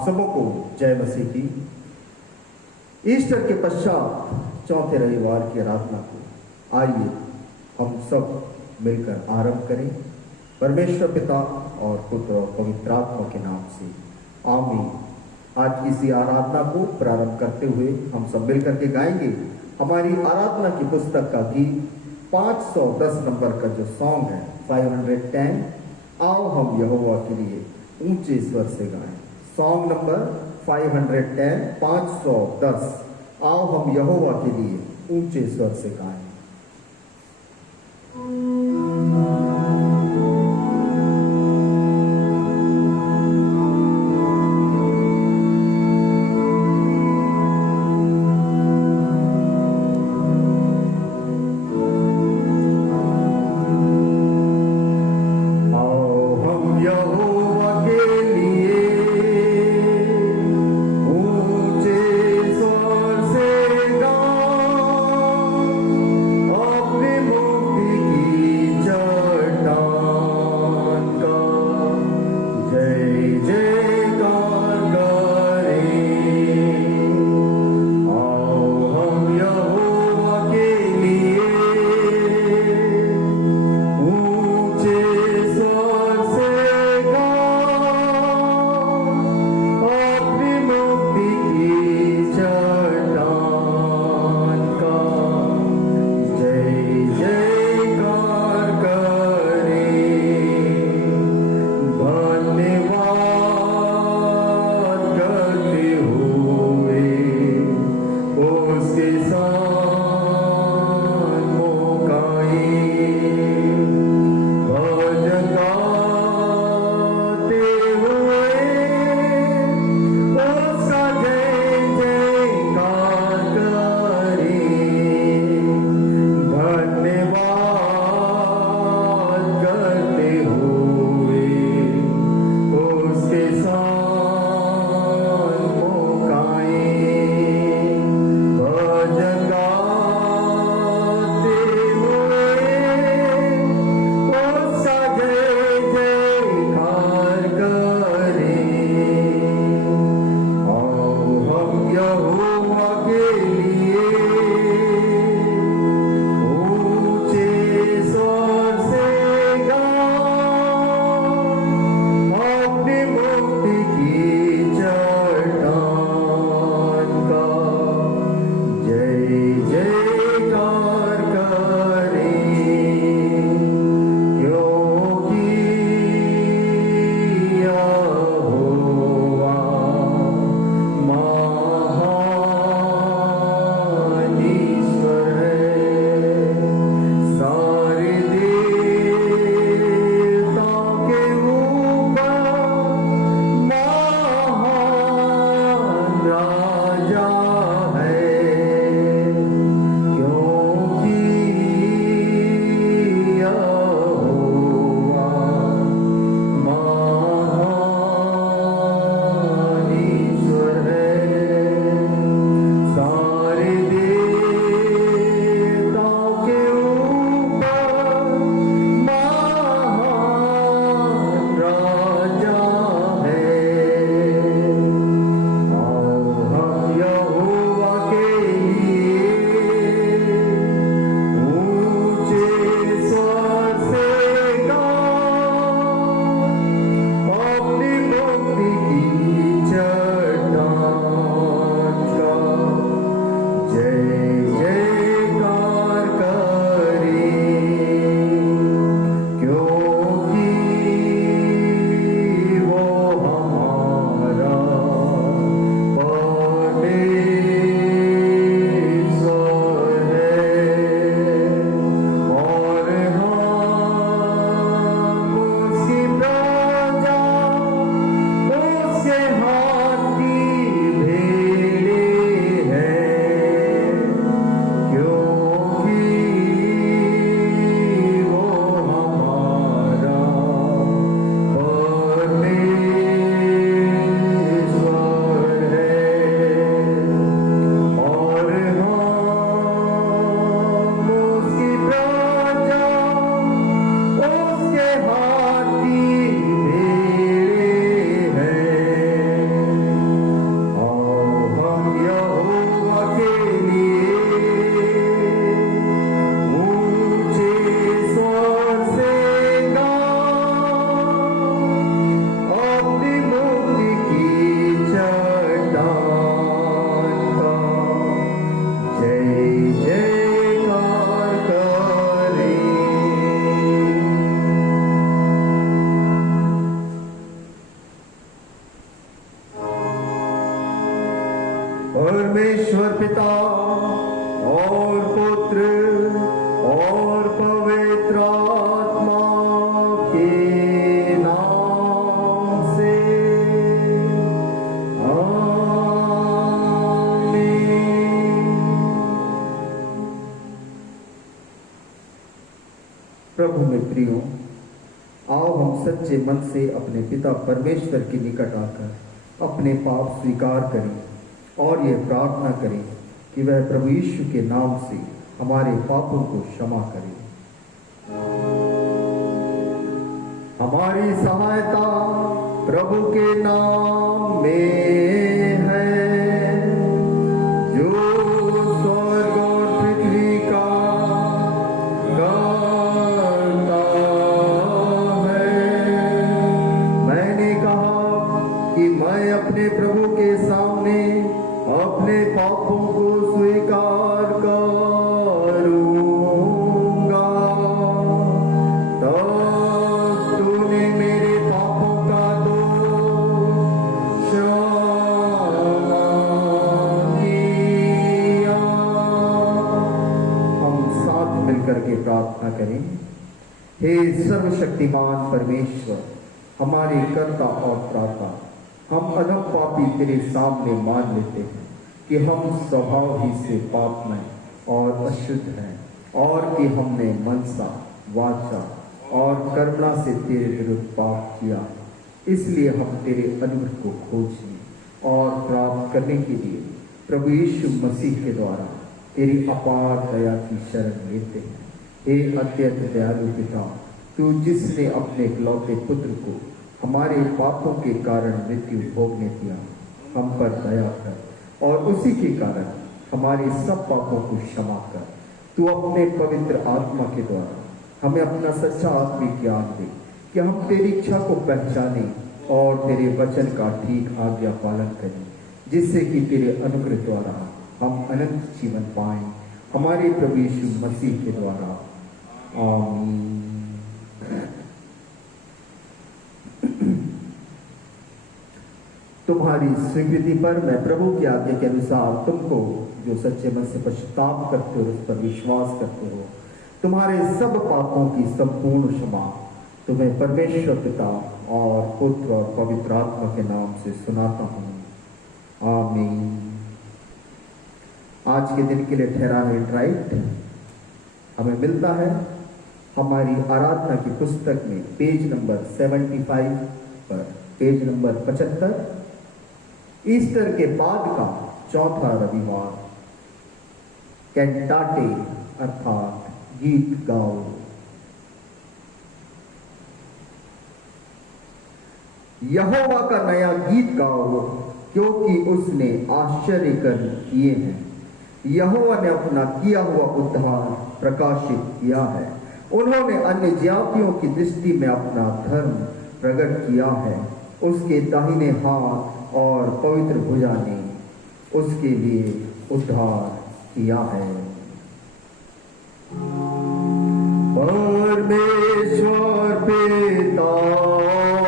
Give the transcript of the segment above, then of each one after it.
आप सबों को जय मसीह की। ईस्टर के पश्चात चौथे रविवार की आराधना को आइए हम सब मिलकर आरंभ करें। परमेश्वर पिता और पुत्र और पवित्र आत्मा के नाम से आमीन। आज की इसी आराधना को प्रारंभ करते हुए हम सब मिलकर के गाएंगे हमारी आराधना की पुस्तक का गीत 510 नंबर का जो सॉन्ग है 510, आओ हम यहोवा के लिए ऊंचे स्वर से गाएं। सॉन्ग नंबर 510, 510, आओ हम यहोवा के लिए ऊंचे स्वर से गाएं। जगा परमेश्वर पिता और पुत्र और पवित्र आत्मा के नाम से प्रभु में प्रियो, आओ हम सच्चे मन से अपने पिता परमेश्वर के निकट आकर अपने पाप स्वीकार करें और ये प्रार्थना करें कि वह प्रभु यीशु के नाम से हमारे पापों को क्षमा करे। हमारी सहायता प्रभु के नाम में है, जो स्वर्ग और पृथ्वी का मैं अपने प्रभु के सामने अपने पापों को स्वीकार करूंगा, तब तूने मेरे पापों का दोष क्षमा किया। हम साथ मिलकर के प्रार्थना करें। हे सर्वशक्तिमान परमेश्वर, हमारे कर्ता और त्राता, हम अधम पापी तेरे सामने मान लेते हैं कि हम स्वभाव ही से पापमय और अशुद्ध हैं और कि हमने मनसा, वाचा और कर्मणा से तेरे विरुद्ध पाप किया। इसलिए हम तेरे अनुग्रह को खोजने और प्राप्त करने के लिए प्रभु यीशु मसीह के द्वारा तेरी अपार दया की शरण लेते हैं। हे अत्यंत दयालु पिता, तू जिसने अपने इकलौते पुत्र को हमारे पापों के कारण मृत्यु भोगने दिया, हम पर दया कर और उसी के कारण हमारे सब पापों को क्षमा कर। तू अपने पवित्र आत्मा के द्वारा हमें अपना सच्चा आत्मिक ज्ञान दे कि हम तेरी इच्छा को पहचाने और तेरे वचन का ठीक आज्ञा पालन करें, जिससे कि तेरे अनुग्रह द्वारा हम अनंत जीवन पाएं, हमारे प्रभु यीशु मसीह के द्वारा। आमीन। तुम्हारी स्वीकृति पर मैं प्रभु की आज्ञा के अनुसार तुमको, जो सच्चे मन से पश्चाताप करते हो, उस पर विश्वास करते हो, तुम्हारे सब पापों की संपूर्ण क्षमा तुम्हें परमेश्वर पिता और पुत्र और पवित्र आत्मा के नाम से सुनाता हूँ। आमीन। आज के दिन के लिए ठहराने राइट हमें मिलता है हमारी आराधना की पुस्तक में पेज नंबर 75 पर, पेज नंबर 75, ईस्टर के बाद का चौथा रविवार, कैंटाटे अर्थात गीत गाओ। यहोवा का नया गीत गाओ, क्योंकि उसने आश्चर्य कर्म किए हैं। यहोवा ने अपना किया हुआ उद्धार प्रकाशित किया है। उन्होंने अन्य जातियों की दृष्टि में अपना धर्म प्रकट किया है। उसके दाहिने हाथ और पवित्र भुजा ने उसके लिए उद्धार किया है। परमेश्वर पिता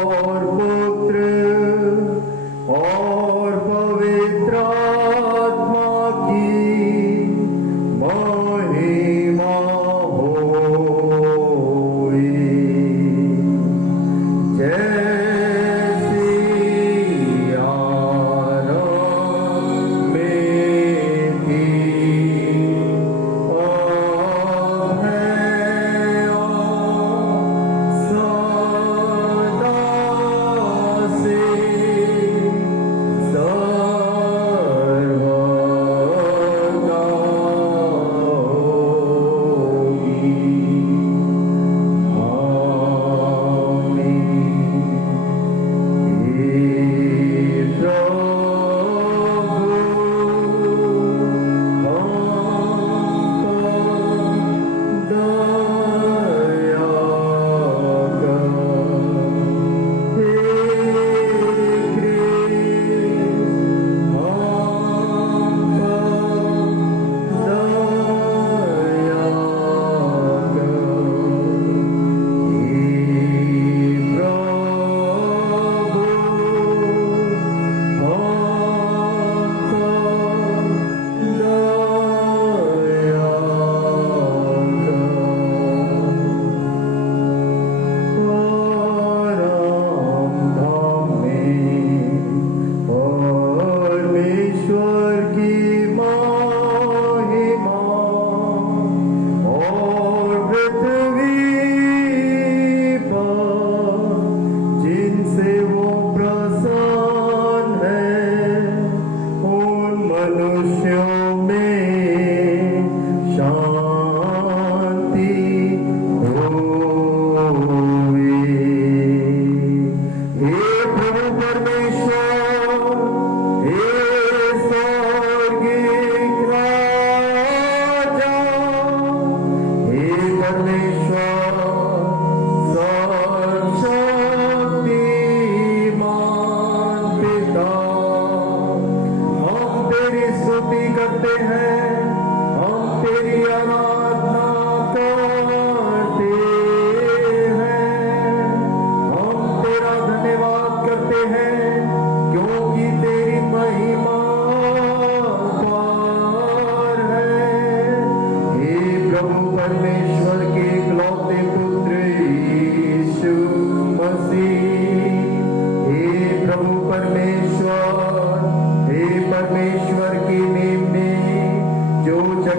और पुत्र और पवित्र आत्मा की महिमा होए,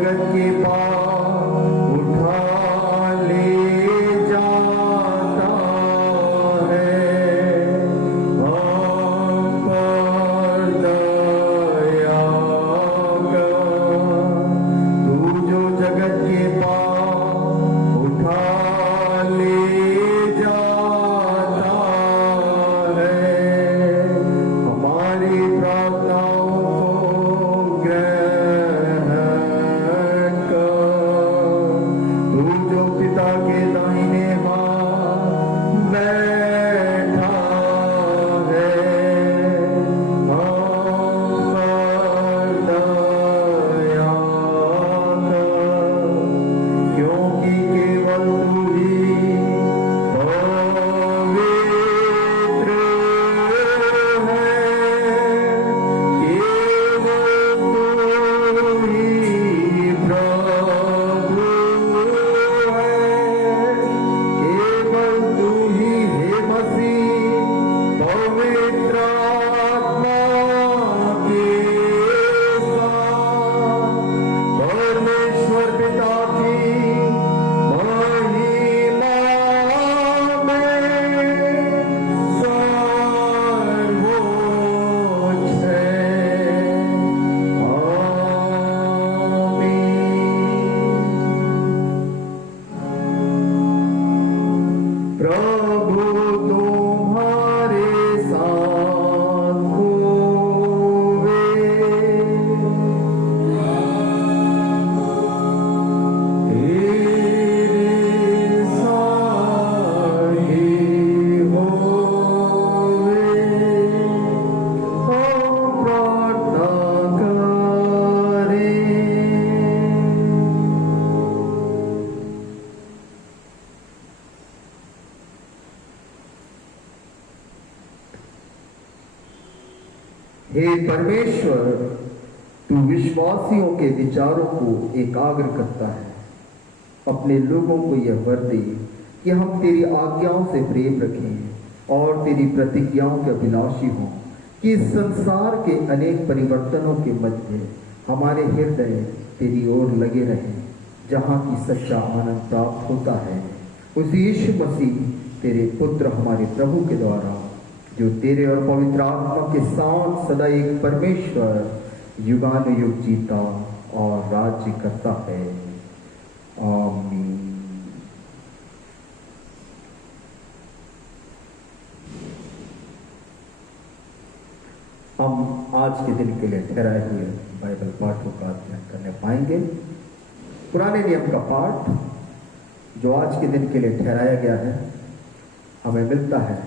जगत के पार उठा ले जाता है, हम पर दया कर। तू जो जगत के पार उठा ले जाता है, हमारी प्रार्थनाओं को ग्रहण कर। तू जो पिता के दाहिने हाथ बैठा है, हम पर दया कर, क्योंकि केवल तू ही पवित्र है, केवल तू ही प्रभु है, केवल तू ही हे मसीह पवित्र आत्मा के साथ परमेश्वर पिता की महिमा में सर्वोच्च है। आमीन। प्रभु तुम्हारे साथ होवे, तेरे साथ ही होवे। हम प्रार्थना करें। हे परमेश्वर, तू विश्वासियों के विचारों को एकाग्र करता है। अपने लोगों को यह वर दे कि हम तेरी आज्ञाओं से प्रेम रखें और तेरी प्रतिज्ञाओं के अभिलाषी हों, कि इस संसार के अनेक परिवर्तनों के मध्य हमारे हृदय तेरी ओर लगे रहें, जहाँ की सच्चा आनंद प्राप्त होता है उस यीशु मसीह तेरे पुत्र हमारे प्रभु के द्वारा, जो तेरे और पवित्र आत्मा के साथ सदा एक परमेश्वर युगानुयुग जीता और राज्य करता है। आमीन। हम आज के दिन के लिए ठहराए हुए बाइबल पाठों का अध्ययन करने पाएंगे। पुराने नियम का पाठ जो आज के दिन के लिए ठहराया गया है, हमें मिलता है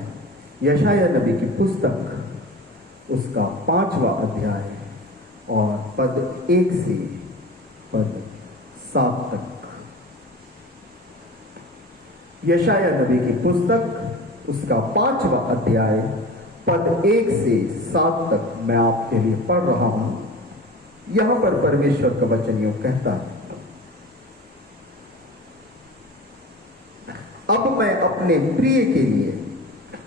यशायाह नबी की पुस्तक, उसका 5वां अध्याय और पद 1 से पद 7 तक। यशायाह नबी की पुस्तक, उसका 5वां अध्याय पद 1 से 7 तक मैं आपके लिए पढ़ रहा हूं। यहां पर परमेश्वर का वचन यूं कहता है, अब मैं अपने प्रिय के लिए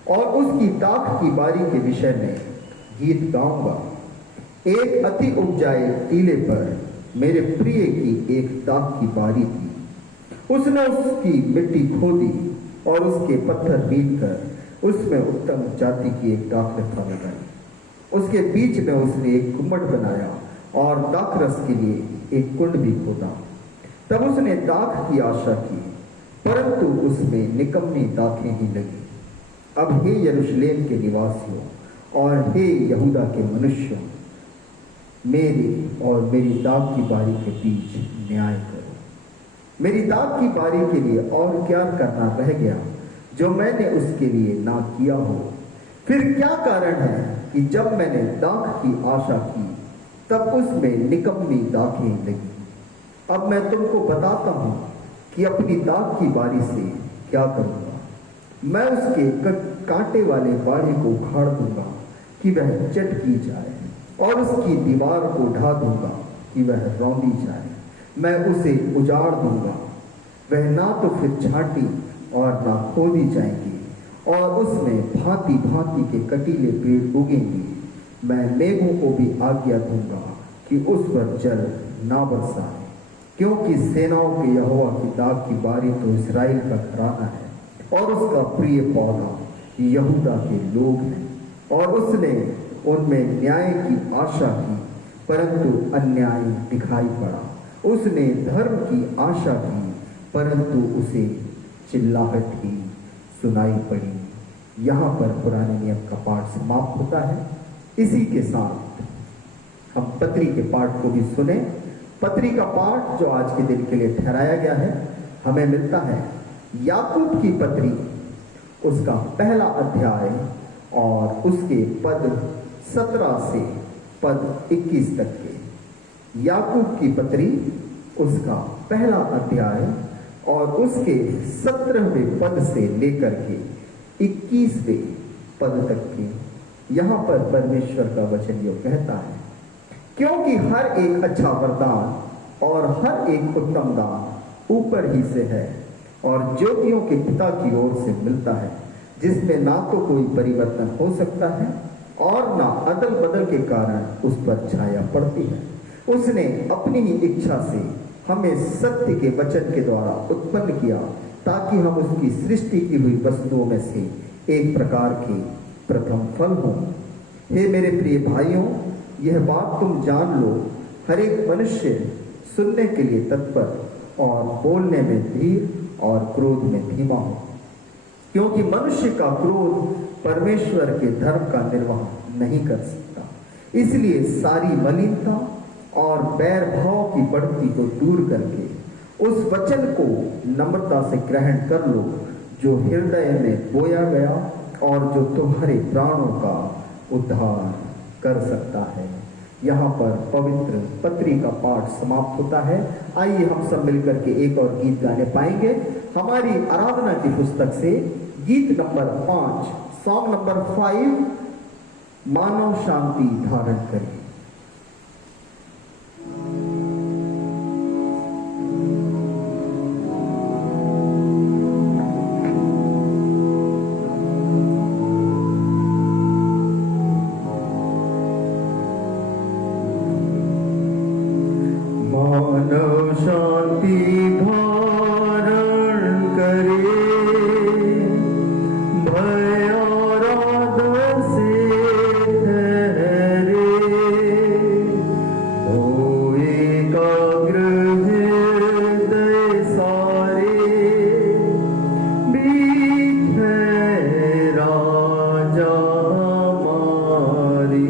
और उसकी दाख की बारी के विषय में गीत गाऊंगा। एक अति उपजाए टीले पर मेरे प्रिय की एक दाख की बारी थी। उसने उसकी मिट्टी खोदी और उसके पत्थर बीन कर उसमें उत्तम जाति की एक दाखलता लगाई। उसके बीच में उसने एक गुम्बद बनाया और दाखरस के लिए एक कुंड भी खोदा। तब उसने दाख की आशा की, परंतु उसमें निकम्मी दाखें ही लगी। अब हे यरूशलेम के निवासियों और हे यहूदा के मनुष्यों, मेरी और मेरी दाख की बारी के बीच न्याय करो। मेरी दाख की बारी के लिए और क्या करना रह गया जो मैंने उसके लिए ना किया हो? फिर क्या कारण है कि जब मैंने दाख की आशा की तब उसमें निकम्मी दाखें लगी? अब मैं तुमको बताता हूं कि अपनी दाख की बारी से क्या करूंगा। मैं उसके कांटे वाले बाड़े को उखाड़ दूंगा कि वह चट की जाए, और उसकी दीवार को ढा दूंगा कि वह रौंदी जाए। मैं उसे उजाड़ दूंगा, वह ना तो फिर छाटी और ना खोदी जाएंगी, और उसमें भांति भांति के कटीले पेड़ उगेंगे। मैं मेघों को भी आज्ञा दूंगा कि उस पर जल ना बरसाए, क्योंकि सेनाओं के यहोवा की दाग की बारी तो इस्राएल का घराना है और उसका प्रिय पौधा यहूदा के लोग हैं। और उसने उनमें न्याय की आशा की, परंतु अन्याय दिखाई पड़ा। उसने धर्म की आशा की, परंतु उसे चिल्लाहट ही सुनाई पड़ी। यहाँ पर पुराने नियम का पाठ समाप्त होता है। इसी के साथ हम पत्री के पाठ को भी सुने। पत्री का पाठ जो आज के दिन के लिए ठहराया गया है, हमें मिलता है याकूब की पत्री, उसका पहला अध्याय और उसके पद 17 से पद 21 तक के। याकूब की पत्री उसका पहला अध्याय और उसके 17वें पद से लेकर के 21वें पद तक के। यहाँ पर परमेश्वर का वचन यो कहता है, क्योंकि हर एक अच्छा वरदान और हर एक उत्तम दान ऊपर ही से है और ज्योतियों के पिता की ओर से मिलता है, जिसमें ना तो कोई परिवर्तन हो सकता है और ना अदल बदल के कारण उस पर छाया पड़ती है। उसने अपनी ही इच्छा से हमें सत्य के वचन के द्वारा उत्पन्न किया, ताकि हम उसकी सृष्टि की हुई वस्तुओं में से एक प्रकार के प्रथम फल हों। हे मेरे प्रिय भाइयों, यह बात तुम जान लो, हर एक मनुष्य सुनने के लिए तत्पर और बोलने में धीर और क्रोध में धीमा हो, क्योंकि मनुष्य का क्रोध परमेश्वर के धर्म का निर्वाह नहीं कर सकता। इसलिए सारी मलिनता और बैर भाव की बढ़ती को दूर करके उस वचन को नम्रता से ग्रहण कर लो, जो हृदय में बोया गया और जो तुम्हारे प्राणों का उद्धार कर सकता है। यहाँ पर पवित्र पत्री का पाठ समाप्त होता है। आइए हम सब मिलकर के एक और गीत गाने पाएंगे। हमारी आराधना की पुस्तक से गीत नंबर 5, सॉन्ग नंबर 5, मानव शांति धारण करें। मानव शांति धारण करे, भय और आदर से ठहरे, हो एकाग्र हृदय सारे, बीच है राजा हमारी।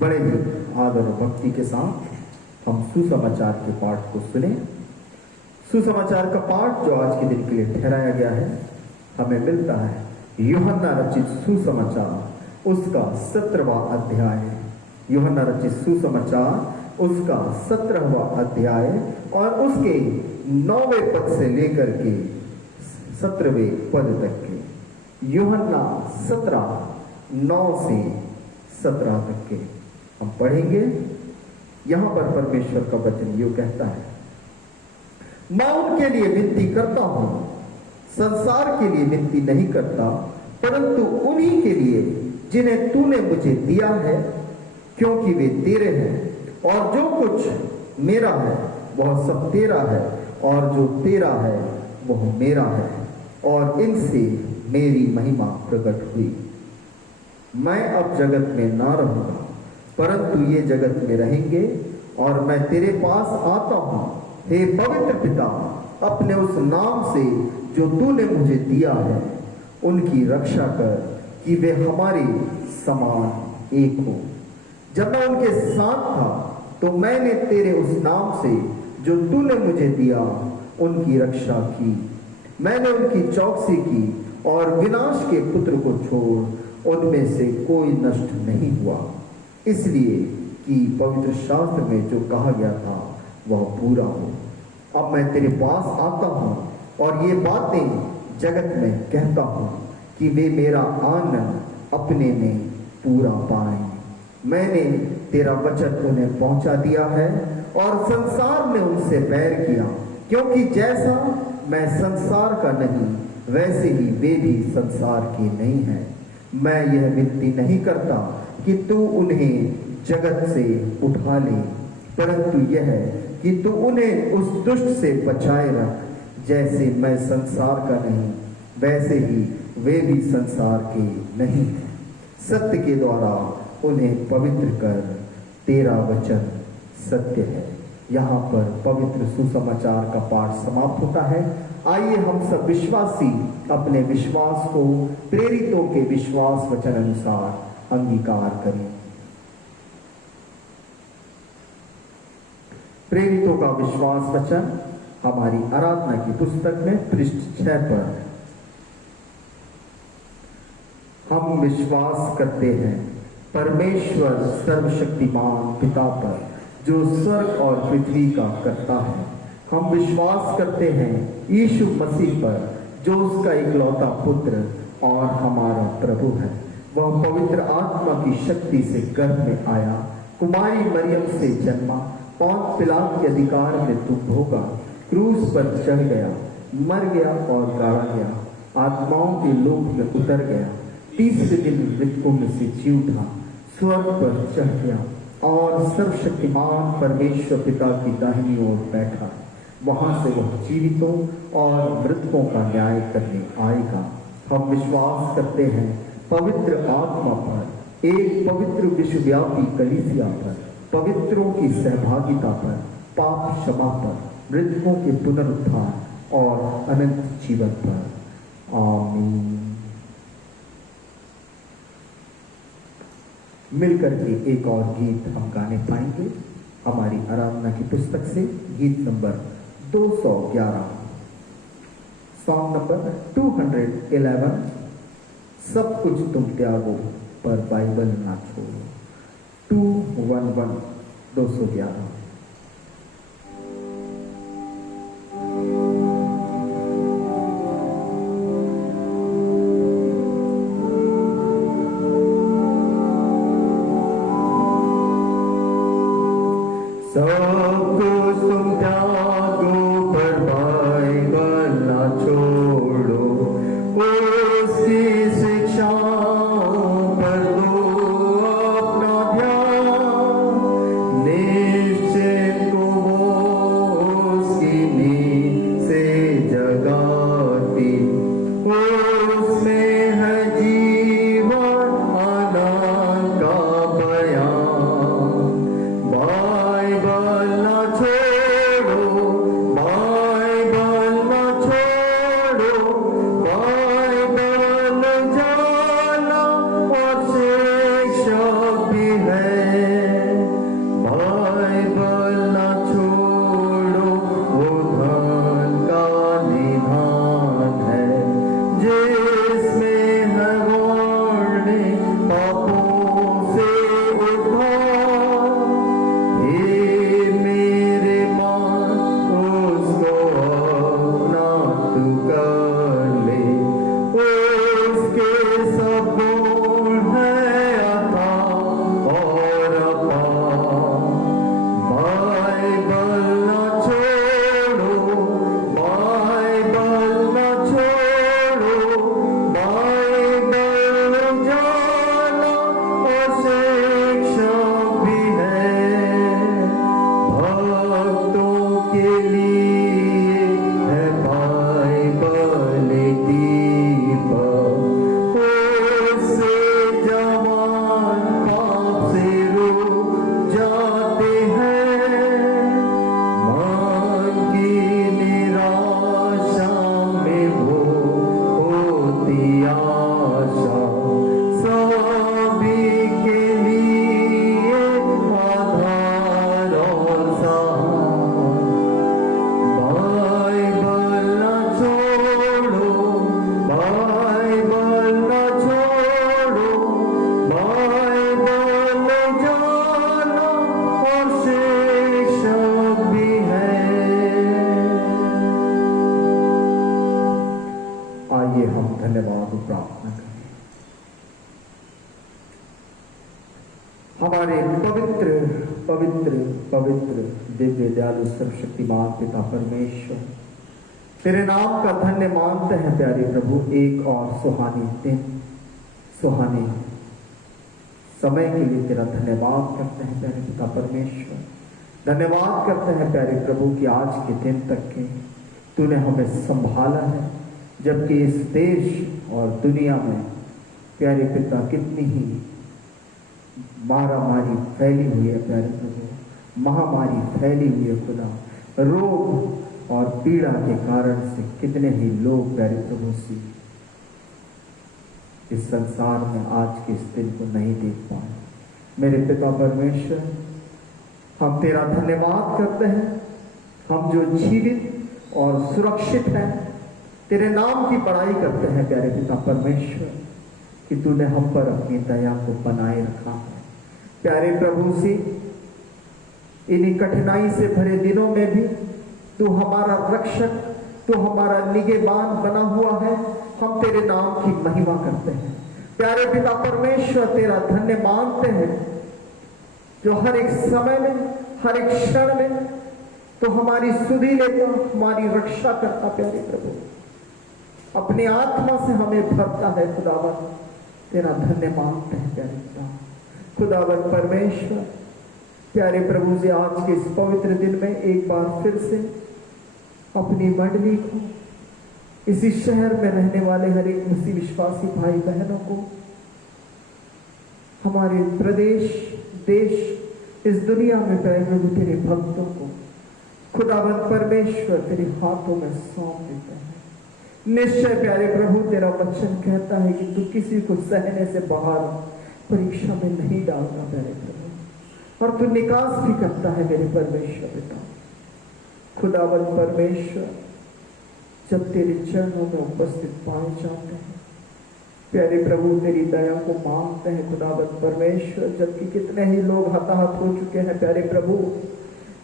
बड़े ही आदर और भक्ति के साथ हम सुसमाचार के पाठ को सुने। सुसमाचार का पाठ जो आज के दिन के लिए ठहराया गया है, हमें मिलता है यूहन्ना रचित सुसमाचार उसका 17वां अध्याय। यूहन्ना रचित सुसमाचार उसका 17वां अध्याय और उसके 9वें पद से लेकर के 17वें पद तक के। यूहन्ना 17 9 से 17 तक के हम पढ़ेंगे। यहां पर परमेश्वर का वचन यूं कहता है, मैं उनके लिए विनती करता हूं, संसार के लिए विनती नहीं करता, परंतु उन्हीं के लिए जिन्हें तूने मुझे दिया है, क्योंकि वे तेरे हैं और जो कुछ मेरा है वह सब तेरा है और जो तेरा है वह मेरा है और इनसे मेरी महिमा प्रकट हुई। मैं अब जगत में ना रहूंगा, परंतु ये जगत में रहेंगे और मैं तेरे पास आता हूं। हे पवित्र पिता, अपने उस नाम से जो तूने मुझे दिया है उनकी रक्षा कर कि वे हमारे समान एक हो। जब मैं उनके साथ था तो मैंने तेरे उस नाम से जो तूने मुझे दिया उनकी रक्षा की। मैंने उनकी चौकसी की और विनाश के पुत्र को छोड़ उनमें से कोई नष्ट नहीं हुआ, इसलिए कि पवित्र शास्त्र में जो कहा गया था वह पूरा हो। अब मैं तेरे पास आता हूं और ये बातें जगत में कहता हूं कि वे मेरा आनंद अपने में पूरा पाएं। मैंने तेरा वचन उन्हें पहुंचा दिया है और संसार ने उनसे बैर किया, क्योंकि जैसा मैं संसार का नहीं वैसे ही वे भी संसार के नहीं हैं। मैं यह विनती नहीं करता कि तू उन्हें जगत से उठा ले, परंतु यह कि तू उन्हें उस दुष्ट से बचाए रख। जैसे मैं संसार का नहीं वैसे ही वे भी संसार के नहीं हैं। सत्य के द्वारा उन्हें पवित्र कर, तेरा वचन सत्य है। यहाँ पर पवित्र सुसमाचार का पाठ समाप्त होता है। आइए हम सब विश्वासी अपने विश्वास को प्रेरितों के विश्वास वचन अनुसार अंगीकार करें। प्रेरितों का विश्वास वचन हमारी आराधना की पुस्तक में पृष्ठ 6 पर हम विश्वास करते हैं परमेश्वर सर्वशक्तिमान पिता पर, जो स्वर्ग और पृथ्वी का कर्ता है। हम विश्वास करते हैं यीशु मसीह पर, जो उसका इकलौता पुत्र और हमारा प्रभु है। वह पवित्र आत्मा की शक्ति से गर्भ में आया, कुमारी मरियम से जन्मा, पौंत पिलात के अधिकार में तुम भोगा, क्रूस पर चढ़ गया, मर गया और गाड़ा गया, आत्माओं के लोक में उतर गया, तीसरे दिन मृतकों में से जी उठा, स्वर्ग पर चढ़ गया और सर्वशक्तिमान परमेश्वर पिता की दाहिनी ओर बैठा। वहां से वह जीवितों और मृतकों का न्याय करने आएगा। हम विश्वास करते हैं पवित्र आत्मा पर, एक पवित्र विश्वव्यापी कलीसिया पर, पवित्रों की सहभागिता पर, पाप क्षमा पर, मृतकों के पुनरुत्थान और अनंत जीवन पर। आमीन। मिलकर के एक और गीत हम गाने पाएंगे हमारी आराधना की पुस्तक से, गीत नंबर 211, सॉन्ग नंबर 211, सब कुछ तुम त्यागो पर बाइबल ना छोड़ो। 211 211। सब कुछ तुम त्यागो पर बाइबल ना छोड़ो, उसकी शिक्षाओं पर दो अपना ध्यान, निश्चय हमारे पवित्र पवित्र पवित्र दिव्य दयालु सर्वशक्तिमान पिता परमेश्वर, तेरे नाम का धन्य मानते हैं प्यारे प्रभु। एक और सुहानी दिन, सुहाने समय के लिए तेरा धन्यवाद करते हैं प्यारे पिता परमेश्वर। धन्यवाद करते हैं प्यारे प्रभु कि आज के दिन तक के तूने हमें संभाला है, जबकि इस देश और दुनिया में प्यारे पिता कितनी ही मारामारी फैली हुई है प्यारे प्रभु, महामारी फैली हुई है खुदा। रोग और पीड़ा के कारण से कितने ही लोग प्यारे प्रभु से इस संसार में आज के इस दिन को नहीं देख पाए। मेरे पिता परमेश्वर, हम तेरा धन्यवाद करते हैं, हम जो जीवित और सुरक्षित हैं तेरे नाम की बड़ाई करते हैं प्यारे पिता परमेश्वर, कि तूने हम पर अपनी दया को बनाए रखा है प्यारे प्रभु से। इन्हीं कठिनाई से भरे दिनों में भी तू हमारा रक्षक, तू हमारा निगहबान बना हुआ है। हम तेरे नाम की महिमा करते हैं प्यारे पिता परमेश्वर, तेरा धन्य मानते हैं जो हर एक समय में, हर एक क्षण में तो हमारी सुधि लेता, हमारी रक्षा करता प्यारे प्रभु, अपनी आत्मा से हमें भरता है खुदावन। तेरा धन्य मानते हैं प्यारे पिता खुदावन परमेश्वर। प्यारे प्रभु से आज के इस पवित्र दिन में एक बार फिर से अपनी मंडली को, इसी शहर में रहने वाले हर एक मसीह विश्वासी भाई बहनों को, हमारे प्रदेश, देश, इस दुनिया में प्यारे प्रभु तेरे भक्तों को खुदावन परमेश्वर तेरे हाथों में सौंप देते हैं। निश्चय प्यारे प्रभु तेरा वचन कहता है कि तू किसी को सहने से बाहर परीक्षा में नहीं डालता प्यारे प्रभु, और तू निकास भी करता है मेरे परमेश्वर पिता खुदावन परमेश्वर। जब तेरे चरणों में उपस्थित पाए जाते हैं प्यारे प्रभु, तेरी दया को मांगते हैं खुदावन परमेश्वर। जबकि कितने ही लोग हताहत हो चुके हैं प्यारे प्रभु,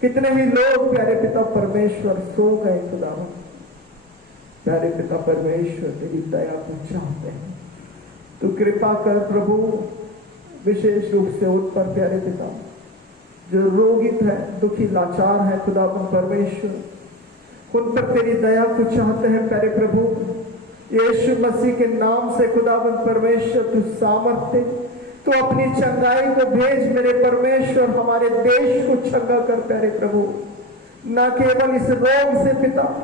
कितने ही लोग प्यारे पिता परमेश्वर सो गए खुदावन। प्यारे पिता परमेश्वर तेरी दया को चाहते हैं, तू कृपा कर प्रभु, विशेष रूप से उन पर प्यारे पिता जो रोगित है, दुखी लाचार है खुदावन परमेश्वर, उन पर तेरी दया को चाहते हैं प्यारे प्रभु। यीशु मसीह के नाम से खुदावन परमेश्वर तू सामर्थ्य, तू अपनी चंगाई को भेज मेरे परमेश्वर। हमारे देश को चंगा कर प्यारे प्रभु, न केवल इस रोग से पिता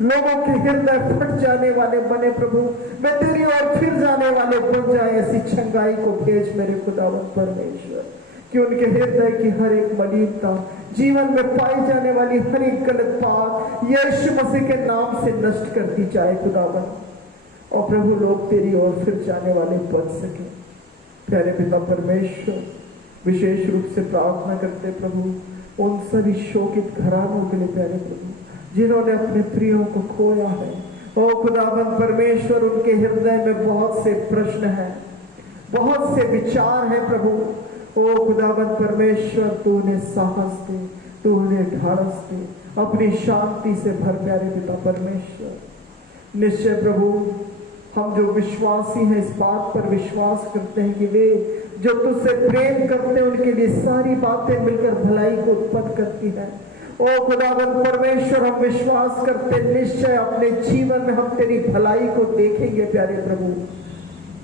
लोगों के हृदय फट जाने वाले बने प्रभु, वे तेरी ओर फिर जाने वाले बन जाए। ऐसी चंगाई को भेज मेरे खुदावन परमेश्वर, कि उनके हृदय की हर एक मलिनता, जीवन में पाई जाने वाली हर एक गलत बात यीशु मसीह के नाम से नष्ट कर दी जाए खुदावन, और प्रभु लोग तेरी ओर फिर जाने वाले बन सके। प्यारे पिता परमेश्वर, विशेष रूप से प्रार्थना करते प्रभु उन सभी शोकित घरानों के लिए प्यारे प्रभु, जिन्होंने अपने प्रियों को खोया है। ओ खुदावन परमेश्वर, उनके हृदय में बहुत से प्रश्न हैं, बहुत से विचार हैं प्रभु। ओ खुदावन परमेश्वर, तू उन्हें साहस दे, तू उन्हें ढाढ़स दे, अपनी शांति से भर प्यारे पिता परमेश्वर। निश्चय प्रभु, हम जो विश्वासी हैं इस बात पर विश्वास करते हैं कि वे जो तुझसे प्रेम करते हैं उनके लिए सारी बातें मिलकर भलाई को उत्पन्न करती है। ओ खुदावन परमेश्वर, हम विश्वास करते निश्चय अपने जीवन में हम तेरी भलाई को देखेंगे प्यारे प्रभु।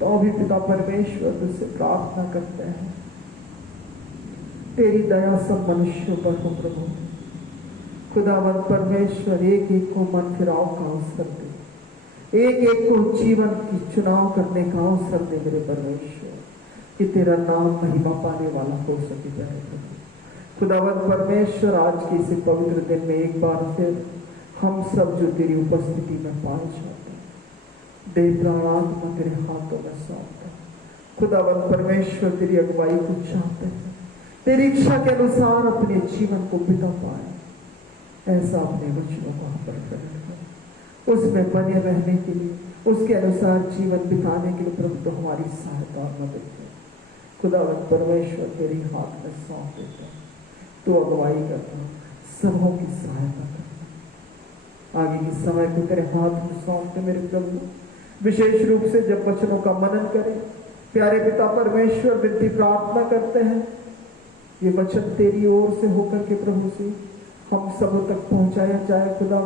तो भी पिता परमेश्वर तुझसे प्रार्थना करते हैं, तेरी दया सब मनुष्यों पर हो प्रभु। खुदावन परमेश्वर, एक एक को मन फिराव का अवसर दे, एक एक को जीवन की चुनाव करने का अवसर दे मेरे परमेश्वर, कि तेरा नाम महिमा पाने वाला हो सके प्यारे प्रभु। खुदावन परमेश्वर, आज के इस पवित्र दिन में एक बार फिर हम सब जो तेरी उपस्थिति में पाए जाते हैं, देह प्राण आत्मा तेरे हाथों में सौंपते हैं। खुदावन परमेश्वर, तेरी अगुवाई को चाहते हैं, तेरी इच्छा के अनुसार अपने जीवन को बिता पाए। ऐसा अपने वचनों को हम पर प्रकट कर, उसमें बने रहने के लिए, उसके अनुसार जीवन बिताने के लिए प्रभु तो हमारी सहायता और मदद कर। खुदावन परमेश्वर, तेरी हाथ में सौंप देते हैं, तो अगुवाई करता, सबों की सहायता करता। आगे के समय को तेरे हाथ में सौंपते मेरे प्रभु। विशेष रूप से जब वचनों का मनन करें प्यारे पिता परमेश्वर, विनती प्रार्थना करते हैं ये वचन तेरी ओर से होकर के प्रभु से हम सब तक पहुंचाया जाए खुदा,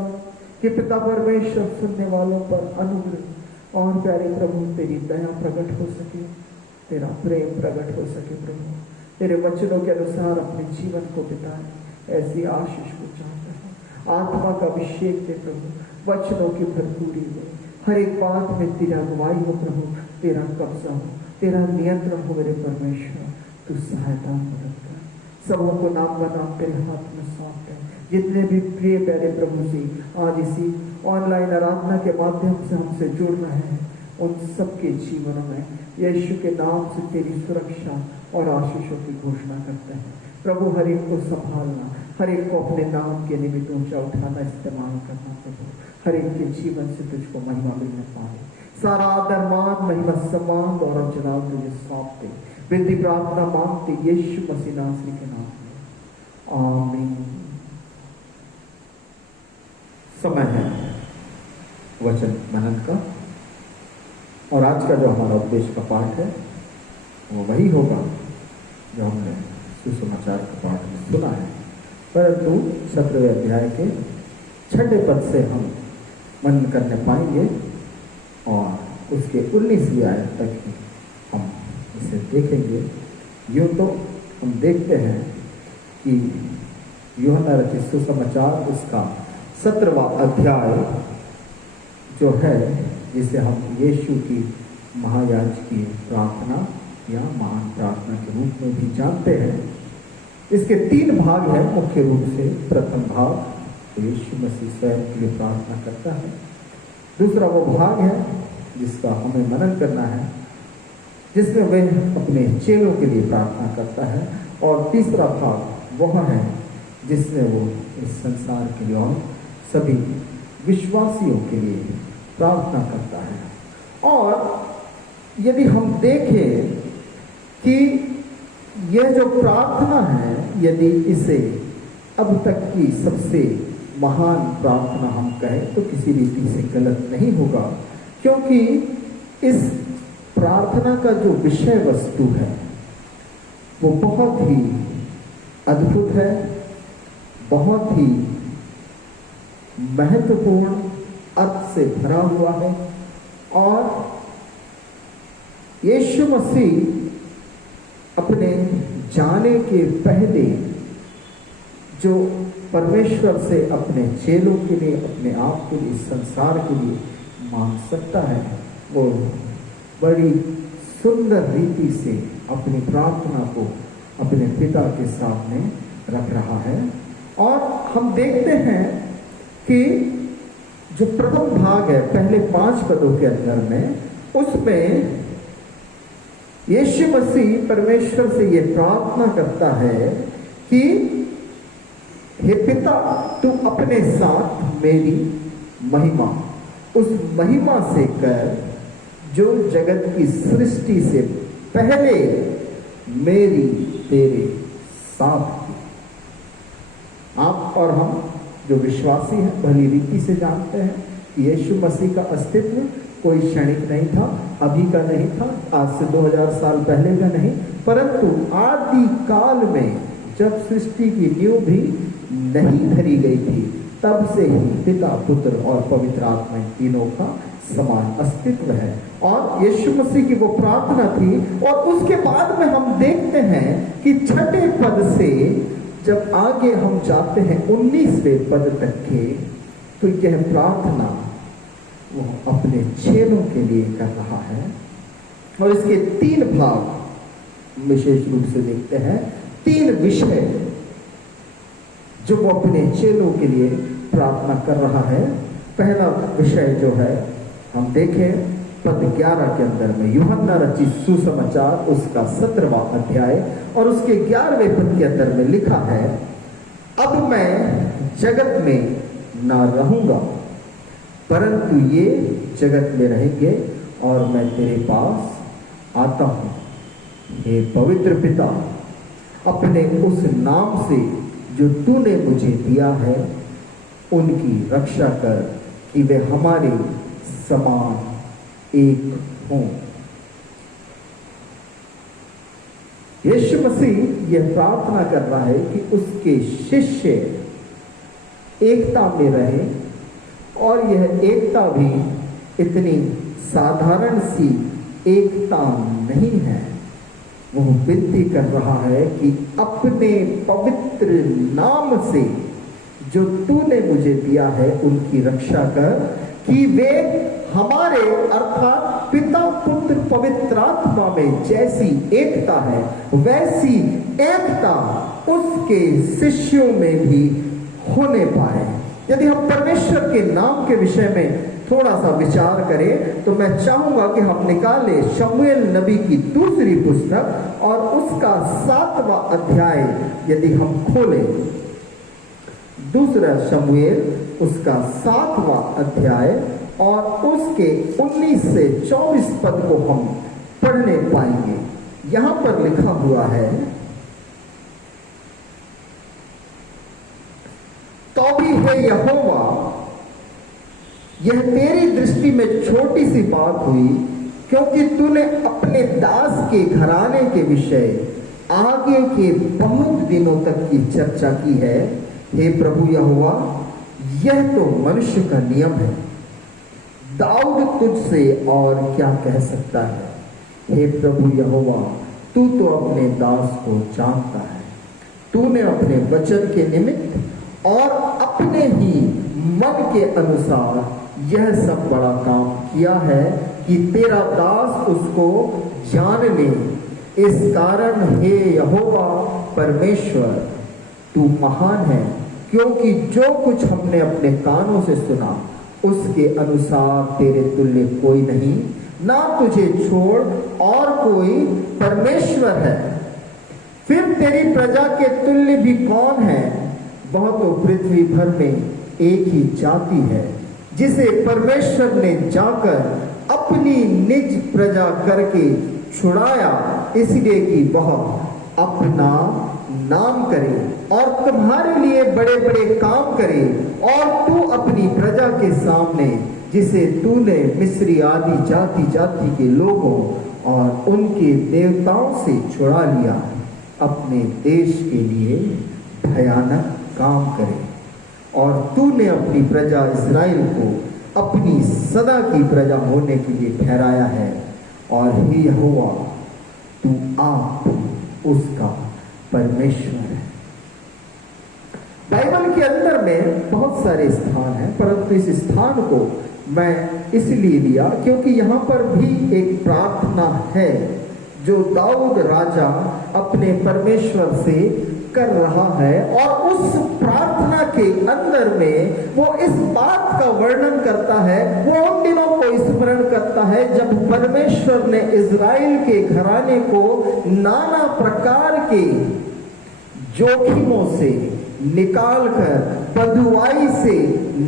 कि पिता परमेश्वर सुनने वालों पर अनुग्रह और प्यारे प्रभु तेरी दया प्रकट हो सके, तेरा प्रेम प्रकट हो सके प्रभु, तेरे वचनों के अनुसार अपने जीवन को बिताए, ऐसी आशीष को चाहते हैं। आत्मा का अभिषेक दे प्रभु, वचनों की भरपूरी हो, हर एक बात में तेरी अगुवाई हो प्रभु, तेरा कब्जा हो, तेरा नियंत्रण हो मेरे परमेश्वर, तू सहायता मदद कर। सबों को नाम ब नाम तेरे हाथ में सौंपते हैं। जितने भी प्रिय प्यारे प्रभु जी आज इसी ऑनलाइन आराधना के माध्यम से हमसे जुड़ रहे हैं, उन सबके जीवनों में यीशु के नाम से तेरी सुरक्षा और आशीषों की घोषणा करते हैं। प्रभु हर एक को संभालना, हर एक को अपने नाम के निमित्त ऊंचा उठाना, इस्तेमाल करना प्रभु, हर एक के जीवन से तुझको महिमा मिलने पाए। सारा आदर मान महिमा सम्मान और जलाल तुझे सौंपते, विधि प्रार्थना मांगते यीशु मसीह नासरी के नाम में, आमीन। समय है वचन मनन का, और आज का जो हमारा उपदेश का पाठ है वो वही होगा जो हमने सुसमाचार का पाठ में सुना है, परंतु 17वें अध्याय के 6 पद से हम मनन करने पाएंगे और उसके 19वीं आयत तक ही हम इसे देखेंगे। यूँ तो हम देखते हैं कि यूहन्ना रचित सुसमाचार उसका 17वां अध्याय जो है, जिसे हम यीशु की महायाजकीय प्रार्थना या महान प्रार्थना के रूप में भी जानते हैं, इसके 3 भाग हैं मुख्य रूप से। प्रथम भाग तो यीशु मसीह स्वयं के लिए प्रार्थना करता है, दूसरा वो भाग है जिसका हमें मनन करना है, जिसमें वह अपने चेलों के लिए प्रार्थना करता है, और तीसरा भाग वह है जिसमें वो इस संसार के लिए और सभी विश्वासियों के लिए प्रार्थना करता है। और यदि हम देखें कि यह जो प्रार्थना है, यदि इसे अब तक की सबसे महान प्रार्थना हम कहें तो किसी रीति से गलत नहीं होगा, क्योंकि इस प्रार्थना का जो विषय वस्तु है वो बहुत ही अद्भुत है, बहुत ही महत्वपूर्ण अर्थ से भरा हुआ है। और यीशु मसीह अपने जाने के पहले जो परमेश्वर से अपने चेलों के लिए, अपने आप के लिए, संसार के लिए मांग सकता है, वो बड़ी सुंदर रीति से अपनी प्रार्थना को अपने पिता के सामने रख रहा है। और हम देखते हैं कि जो प्रथम भाग है पहले 5 पदों के अंदर में, उसमें यीशु मसीह परमेश्वर से ये प्रार्थना करता है कि हे पिता, तू अपने साथ मेरी महिमा उस महिमा से कर जो जगत की सृष्टि से पहले मेरी तेरे साथ थी। आप और हम जो विश्वासी हैं भली रीति से जानते हैं कि यीशु मसीह का अस्तित्व कोई क्षणिक नहीं था, अभी का नहीं था, आज से 2000 साल पहले का नहीं, परंतु आदि काल में जब सृष्टि की नींव भी नहीं धरी गई थी, तब से ही पिता, पुत्र और पवित्र आत्मा तीनों का समान अस्तित्व है। और यीशु मसीह की वो प्रार्थना थी। और उसके बाद में हम देखते हैं कि 6 पद से जब आगे हम जाते हैं 19वें पद तक के, तो यह प्रार्थना वो अपने चेलों के लिए कर रहा है। और इसके 3 भाग विशेष रूप से देखते हैं, 3 विषय जो वो अपने चेलों के लिए प्रार्थना कर रहा है। पहला विषय जो है हम देखें पद 11 के अंदर में, यूहन्ना रचित सुसमाचार उसका 17वां अध्याय और उसके 11वें पद के अंदर में लिखा है, अब मैं जगत में ना रहूंगा, परंतु ये जगत में रहेंगे और मैं तेरे पास आता हूं। हे पवित्र पिता, अपने उस नाम से जो तूने मुझे दिया है उनकी रक्षा कर कि वे हमारे समान एक हों। यीशु मसीह यह प्रार्थना कर रहा है कि उसके शिष्य एकता में रहे, और यह एकता भी इतनी साधारण सी एकता नहीं है। वो विनती कर रहा है कि अपने पवित्र नाम से जो तूने मुझे दिया है उनकी रक्षा कर, कि वे हमारे अर्थात पिता पुत्र पवित्र आत्मा में जैसी एकता है वैसी एकता उसके शिष्यों में भी होने पाए। यदि हम परमेश्वर के नाम के विषय में थोड़ा सा विचार करें तो मैं चाहूंगा कि हम निकाले शमूएल नबी की दूसरी पुस्तक और उसका 7वां अध्याय यदि हम खोलें, दूसरा शमूएल उसका 7वां अध्याय और उसके 19 से 24 पद को हम पढ़ने पाएंगे। यहां पर लिखा हुआ है, तो भी है यहोवा, यह तेरी दृष्टि में छोटी सी बात हुई, क्योंकि तूने अपने दास के घराने के विषय आगे के बहुत दिनों तक की चर्चा की है। हे प्रभु यहोवा, यह तो मनुष्य का नियम है, दाऊद तुझसे और क्या कह सकता है। हे प्रभु यहोवा, तू तो अपने दास को जानता है। तूने अपने वचन के निमित्त और अपने ही मन के अनुसार यह सब बड़ा काम किया है कि तेरा दास उसको जान ले। इस कारण हे यहोवा परमेश्वर, तू महान है, क्योंकि जो कुछ हमने अपने कानों से सुना उसके अनुसार तेरे तुल्य कोई नहीं, ना तुझे छोड़ और कोई परमेश्वर है। फिर तेरी प्रजा के तुल्य भी कौन है? वह तो पृथ्वी भर में एक ही जाति है, जिसे परमेश्वर ने जाकर अपनी निज प्रजा करके छुड़ाया, इसलिए कि वह अपना नाम करे और तुम्हारे लिए बड़े बड़े काम करे। और तू अपनी प्रजा के सामने, जिसे तूने मिस्री आदि जाति जाति के लोगों और उनके देवताओं से छुड़ा लिया, अपने देश के लिए भयानक काम करे। और तूने अपनी प्रजा इस्राएल को अपनी सदा की प्रजा होने के लिए ठहराया है। और हे यहोवा, तू आप उसका परमेश्वर है। बाइबल के अंदर में बहुत सारे स्थान हैं, परंतु इस स्थान को मैं इसलिए लिया क्योंकि यहाँ पर भी एक प्रार्थना है जो दाऊद राजा अपने परमेश्वर से कर रहा है। और उस प्रार्थना के अंदर में वो इस बात का वर्णन करता है, वो उन दिनों को स्मरण करता है जब परमेश्वर ने इज़राइल के घराने को नाना प्रकार के जोखिमों से निकालकर, बंधुआई से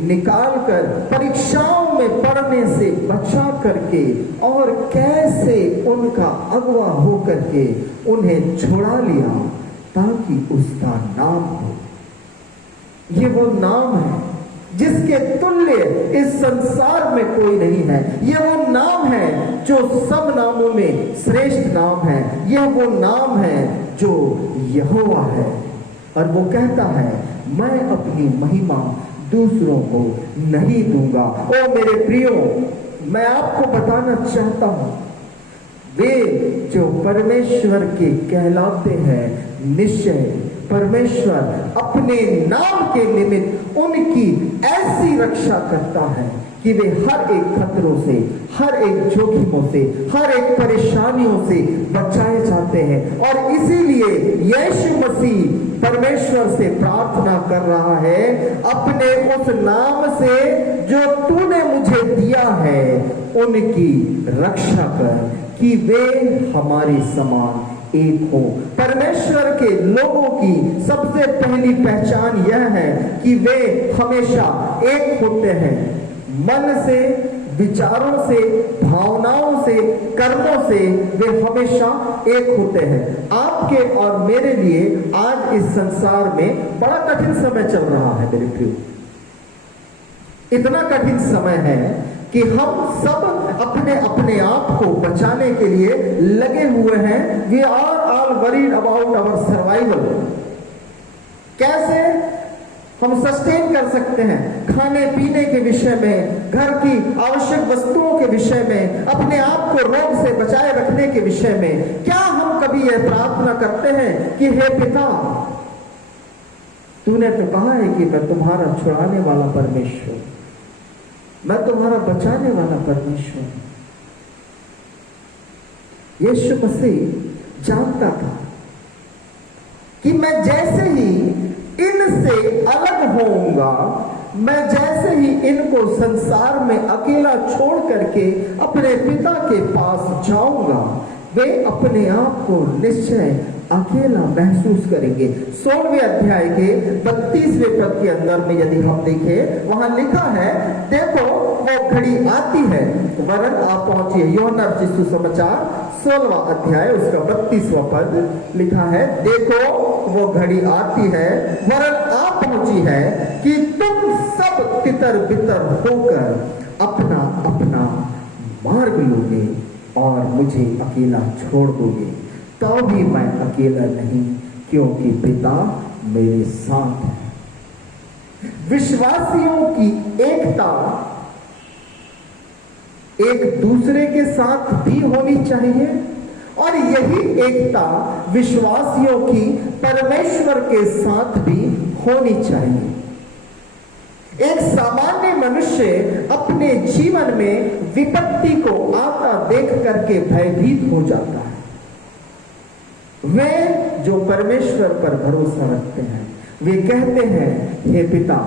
निकालकर, परीक्षाओं में पड़ने से बचा करके और कैसे उनका अगवा हो करके उन्हें छुड़ा लिया ताकि उसका नाम हो। ये वो नाम है जिसके तुल्य इस संसार में कोई नहीं है। ये वो नाम है जो सब नामों में श्रेष्ठ नाम है। यह वो नाम है जो यहोवा है। और वो कहता है, मैं अपनी महिमा दूसरों को नहीं दूंगा। ओ मेरे प्रियो, मैं आपको बताना चाहता हूं, वे जो परमेश्वर के कहलाते हैं, निश्चय परमेश्वर अपने नाम के निमित्त उनकी ऐसी रक्षा करता है कि वे हर एक खतरों से, हर एक जोखिमों से, हर एक परेशानियों से बचाए जाते हैं। और इसीलिए यीशु मसीह परमेश्वर से प्रार्थना कर रहा है, अपने उस नाम से जो तूने मुझे दिया है उनकी रक्षा कर, कि वे हमारे समान एक हो। परमेश्वर के लोगों की सबसे पहली पहचान यह है कि वे हमेशा एक होते हैं, मन से, विचारों से, भावनाओं से, कर्मों से वे हमेशा एक होते हैं। आपके और मेरे लिए आज इस संसार में बड़ा कठिन समय चल रहा है मेरे प्रियो। इतना कठिन समय है कि हम सब अपने अपने आप को बचाने के लिए लगे हुए हैं। We are all worried about our survival. कैसे हम सस्टेन कर सकते हैं, खाने पीने के विषय में, घर की आवश्यक वस्तुओं के विषय में, अपने आप को रोग से बचाए रखने के विषय में। क्या हम कभी यह प्रार्थना करते हैं कि हे पिता, तूने तो कहा है कि मैं तुम्हारा छुड़ाने वाला परमेश्वर, मैं तुम्हारा बचाने वाला परमेश्वर। यीशु मसीह जानता था कि मैं जैसे ही इनसे अलग होऊंगा, मैं जैसे ही इनको संसार में अकेला छोड़ करके अपने पिता के पास जाऊंगा, वे अपने आप को निश्चय अकेला महसूस करेंगे। 16वें अध्याय के 32वें पद के अंदर में यदि हम देखें, वहां लिखा है, देखो वो घड़ी आती है वरन आ पहुंची है। यूहन्ना रचित सुसमाचार 16वां अध्याय उसका 32वां पद लिखा है, देखो वो घड़ी आती है वरन आ पहुंची है कि तुम सब तितर बितर होकर अपना अपना मार्ग लोगे और मुझे अकेला छोड़ दोगे। तो भी मैं अकेला नहीं, क्योंकि पिता मेरे साथ है। विश्वासियों की एकता एक दूसरे के साथ भी होनी चाहिए और यही एकता विश्वासियों की परमेश्वर के साथ भी होनी चाहिए। एक सामान्य मनुष्य अपने जीवन में विपत्ति को आता देख करके भयभीत हो जाता है। वे जो परमेश्वर पर भरोसा रखते हैं, वे कहते हैं, हे पिता,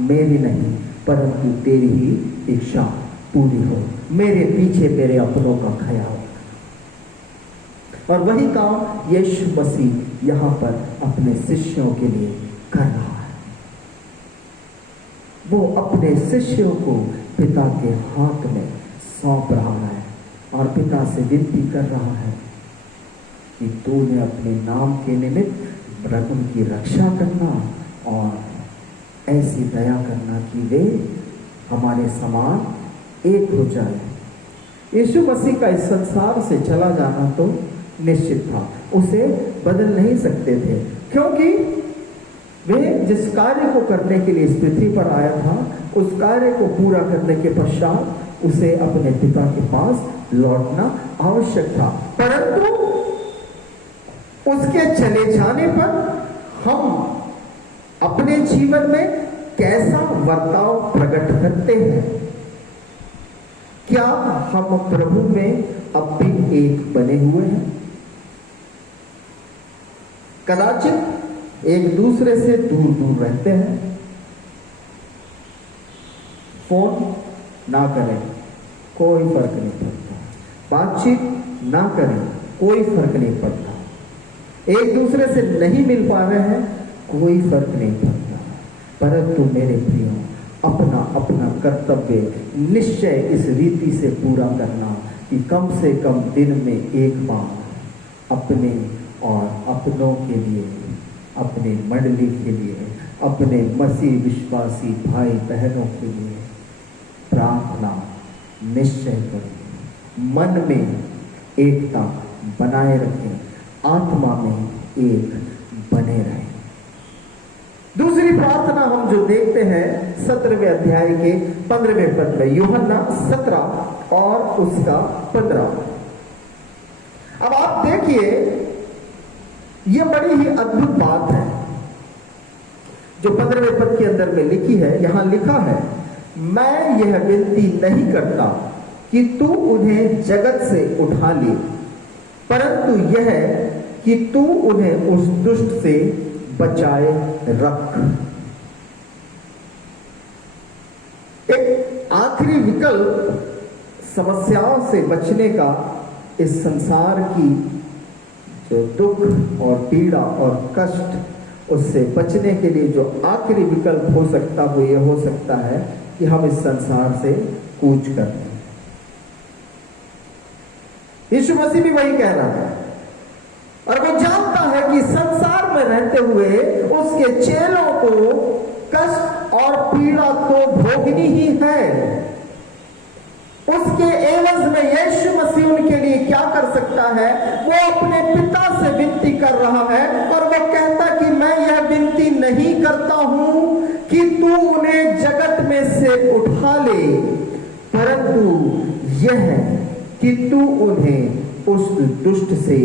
मेरी नहीं परंतु तेरी ही इच्छा पूरी हो, मेरे पीछे मेरे अपनों का ख्याल। और वही काम यीशु मसीह यहां पर अपने शिष्यों के लिए कर रहा है। वो अपने शिष्यों को पिता के हाथ में सौंप रहा है और पिता से विनती कर रहा है कि तूने अपने नाम के निमित्त उनकी रक्षा करना और ऐसी दया करना कि वे हमारे समान एक हो जाए। यीशु मसीह का इस संसार से चला जाना तो निश्चित था, उसे बदल नहीं सकते थे, क्योंकि वे जिस कार्य को करने के लिए इस पृथ्वी पर आया था, उस कार्य को पूरा करने के पश्चात उसे अपने पिता के पास लौटना आवश्यक था। परंतु उसके चले जाने पर हम अपने जीवन में कैसा बर्ताव प्रकट करते हैं? क्या हम प्रभु में अब भी एक बने हुए हैं? कदाचित एक दूसरे से दूर दूर रहते हैं। फोन ना करें, कोई फर्क नहीं पड़ता। बातचीत ना करें, कोई फर्क नहीं पड़ता। एक दूसरे से नहीं मिल पा रहे हैं, कोई फर्क नहीं पड़ता। परंतु मेरे प्रियो, अपना अपना कर्तव्य निश्चय इस रीति से पूरा करना कि कम से कम दिन में एक बार अपने और अपनों के लिए, अपने मंडली के लिए, अपने मसीह विश्वासी भाई बहनों के लिए प्रार्थना निश्चय करें। मन में एकता बनाए रखें, आत्मा में एक बने रहें। दूसरी प्रार्थना हम जो देखते हैं 17वें अध्याय के 15वें पद में, यूहन्ना 17 और उसका 15। अब आप देखिए, यह बड़ी ही अद्भुत बात है जो 15वें पद के अंदर में लिखी है। यहां लिखा है, मैं यह विनती नहीं करता कि तू उन्हें जगत से उठा ले, परंतु यह कि तू उन्हें उस दुष्ट से बचाए रख। एक आखिरी विकल्प समस्याओं से बचने का, इस संसार की जो दुख और पीड़ा और कष्ट, उससे बचने के लिए जो आखिरी विकल्प हो सकता, वो ये हो सकता है कि हम इस संसार से कूच कर दें। यीशु मसीह भी वही कह रहा है और वो जानता है कि संसार में रहते हुए उसके चेलों को कष्ट और पीड़ा तो भोगनी ही है। में यीशु मसीह उनके लिए क्या कर सकता है? वो अपने पिता से विनती कर रहा है और वो कहता कि मैं यह विनती नहीं करता हूं कि तू उन्हें जगत में से उठा ले, परंतु यह कि तू उन्हें उस दुष्ट से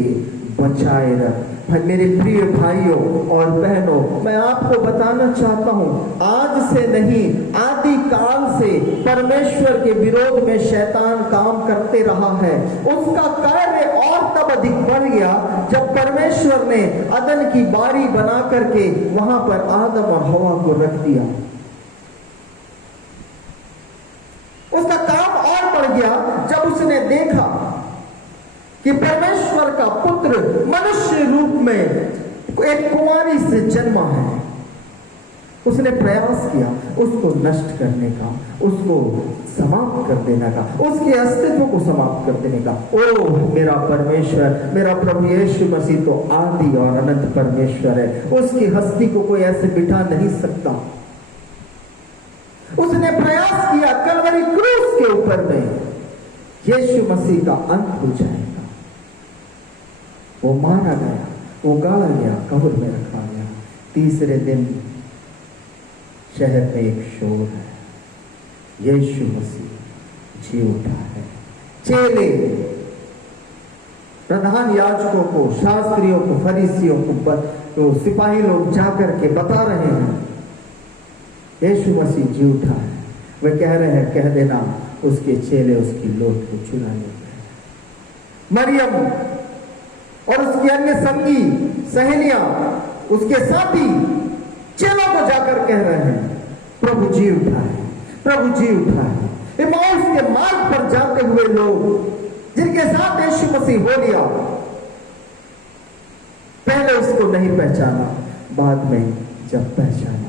बचाए रख। मेरे प्रिय भाइयों और बहनों, मैं आपको बताना चाहता हूं, आज से नहीं, आदि काल से परमेश्वर के विरोध में शैतान काम करते रहा है। उसका कार्य और तब अधिक बढ़ गया जब परमेश्वर ने अदन की बारी बना करके वहां पर आदम और हवा को रख दिया। उसका काम और बढ़ गया जब उसने देखा कि परमेश्वर का पुत्र मनुष्य रूप में एक कुंवारी से जन्मा है। उसने प्रयास किया उसको नष्ट करने का, उसको समाप्त कर देने का, उसके अस्तित्व को समाप्त कर देने का। ओ मेरा परमेश्वर, मेरा प्रभु यीशु मसीह तो आदि और अनंत परमेश्वर है। उसकी हस्ती को कोई ऐसे बिठा नहीं सकता। उसने प्रयास किया कलवरी क्रूस के ऊपर में यीशु मसीह का अंत हो जाएगा। वो मारा गया, वो गाड़ा गया, कब्र में रखा गया। तीसरे दिन शहर में एक शोर है, यीशु मसीह जी उठा है। चेले प्रधान याजकों को, शास्त्रियों को, फरीसियों को, तो सिपाही लोग जाकर के बता रहे हैं यीशु मसीह जी उठा है। वे कह रहे हैं कह देना उसके चेले उसकी लौट को चुरा ले गए। मरियम और उसकी अन्य संगी सहेलियां, उसके साथी चेलों को जाकर कह रहे हैं प्रभु जी उठा है, प्रभु जी उठा है। इमाउस के मार्ग पर जाते हुए लोग जिनके साथ यीशु मसीह हो लिया, पहले उसको नहीं पहचाना, बाद में जब पहचाना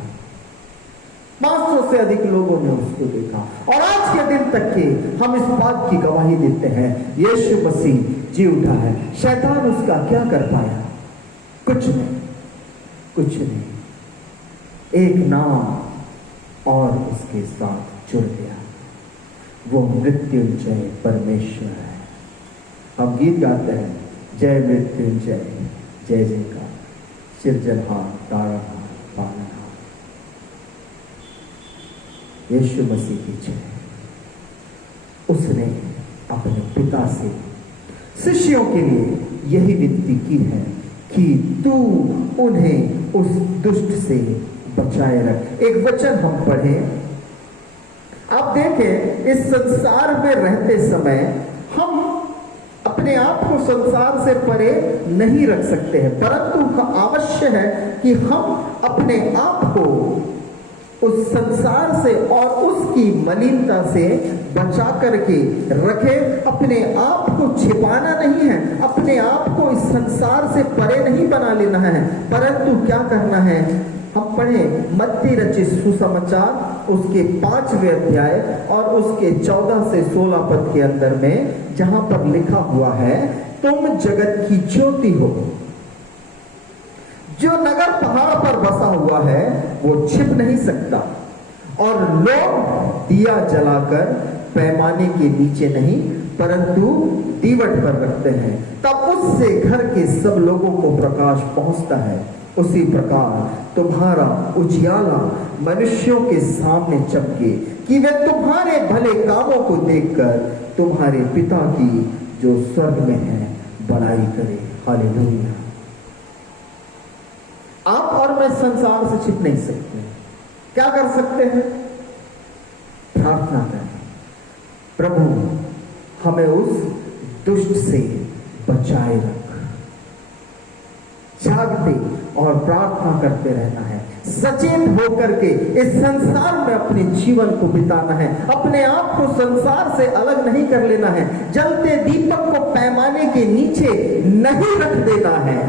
500 से अधिक लोगों ने उसको देखा। और आज के दिन तक के हम इस बात की गवाही देते हैं यीशु मसीह जी उठा है। शैतान उसका क्या कर पाया? कुछ नहीं, कुछ नहीं। एक नाम और उसके साथ जुड़ गया, वो मृत्युंजय परमेश्वर है। हम गीत गाते हैं जय मृत्युंजय जय जयकार, सिरजनहार तारणहार पालनहार। यीशु मसीह की जय। उसने अपने पिता से शिष्यों के लिए यही विनती की है कि तू उन्हें उस दुष्ट से बचाए रख। एक वचन हम पढ़ें। आप देखें, इस संसार में रहते समय हम अपने आप को संसार से परे नहीं रख सकते हैं, परंतु आवश्य है कि हम अपने आप को उस संसार से और उसकी मलिनता से बचा करके रखें। अपने आप को छिपाना नहीं है, अपने आप को इस संसार से परे नहीं बना लेना है, परंतु क्या करना है? हम पढ़ें मत्ती रचित सुसमाचार उसके 5वें अध्याय और उसके 14 से 16 पद के अंदर में, जहां पर लिखा हुआ है तुम जगत की ज्योति हो। जो नगर पहाड़ पर बसा हुआ है वो छिप नहीं सकता, और लोग दिया जलाकर पैमाने के नीचे नहीं परंतु दीवट पर रखते हैं, तब उससे घर के सब लोगों को प्रकाश पहुंचता है। उसी प्रकार तुम्हारा उजियाला मनुष्यों के सामने चमके कि वे तुम्हारे भले कामों को देखकर तुम्हारे पिता की जो स्वर्ग में है बड़ाई करे। हालेलुया। आप और मैं संसार से छिप नहीं सकते। क्या कर सकते हैं? प्रार्थना करें, प्रभु हमें उस दुष्ट से बचाए रख। जागते और प्रार्थना करते रहना है, सचेत होकर के इस संसार में अपने जीवन को बिताना है। अपने आप को संसार से अलग नहीं कर लेना है, जलते दीपक को पैमाने के नीचे नहीं रख देना है।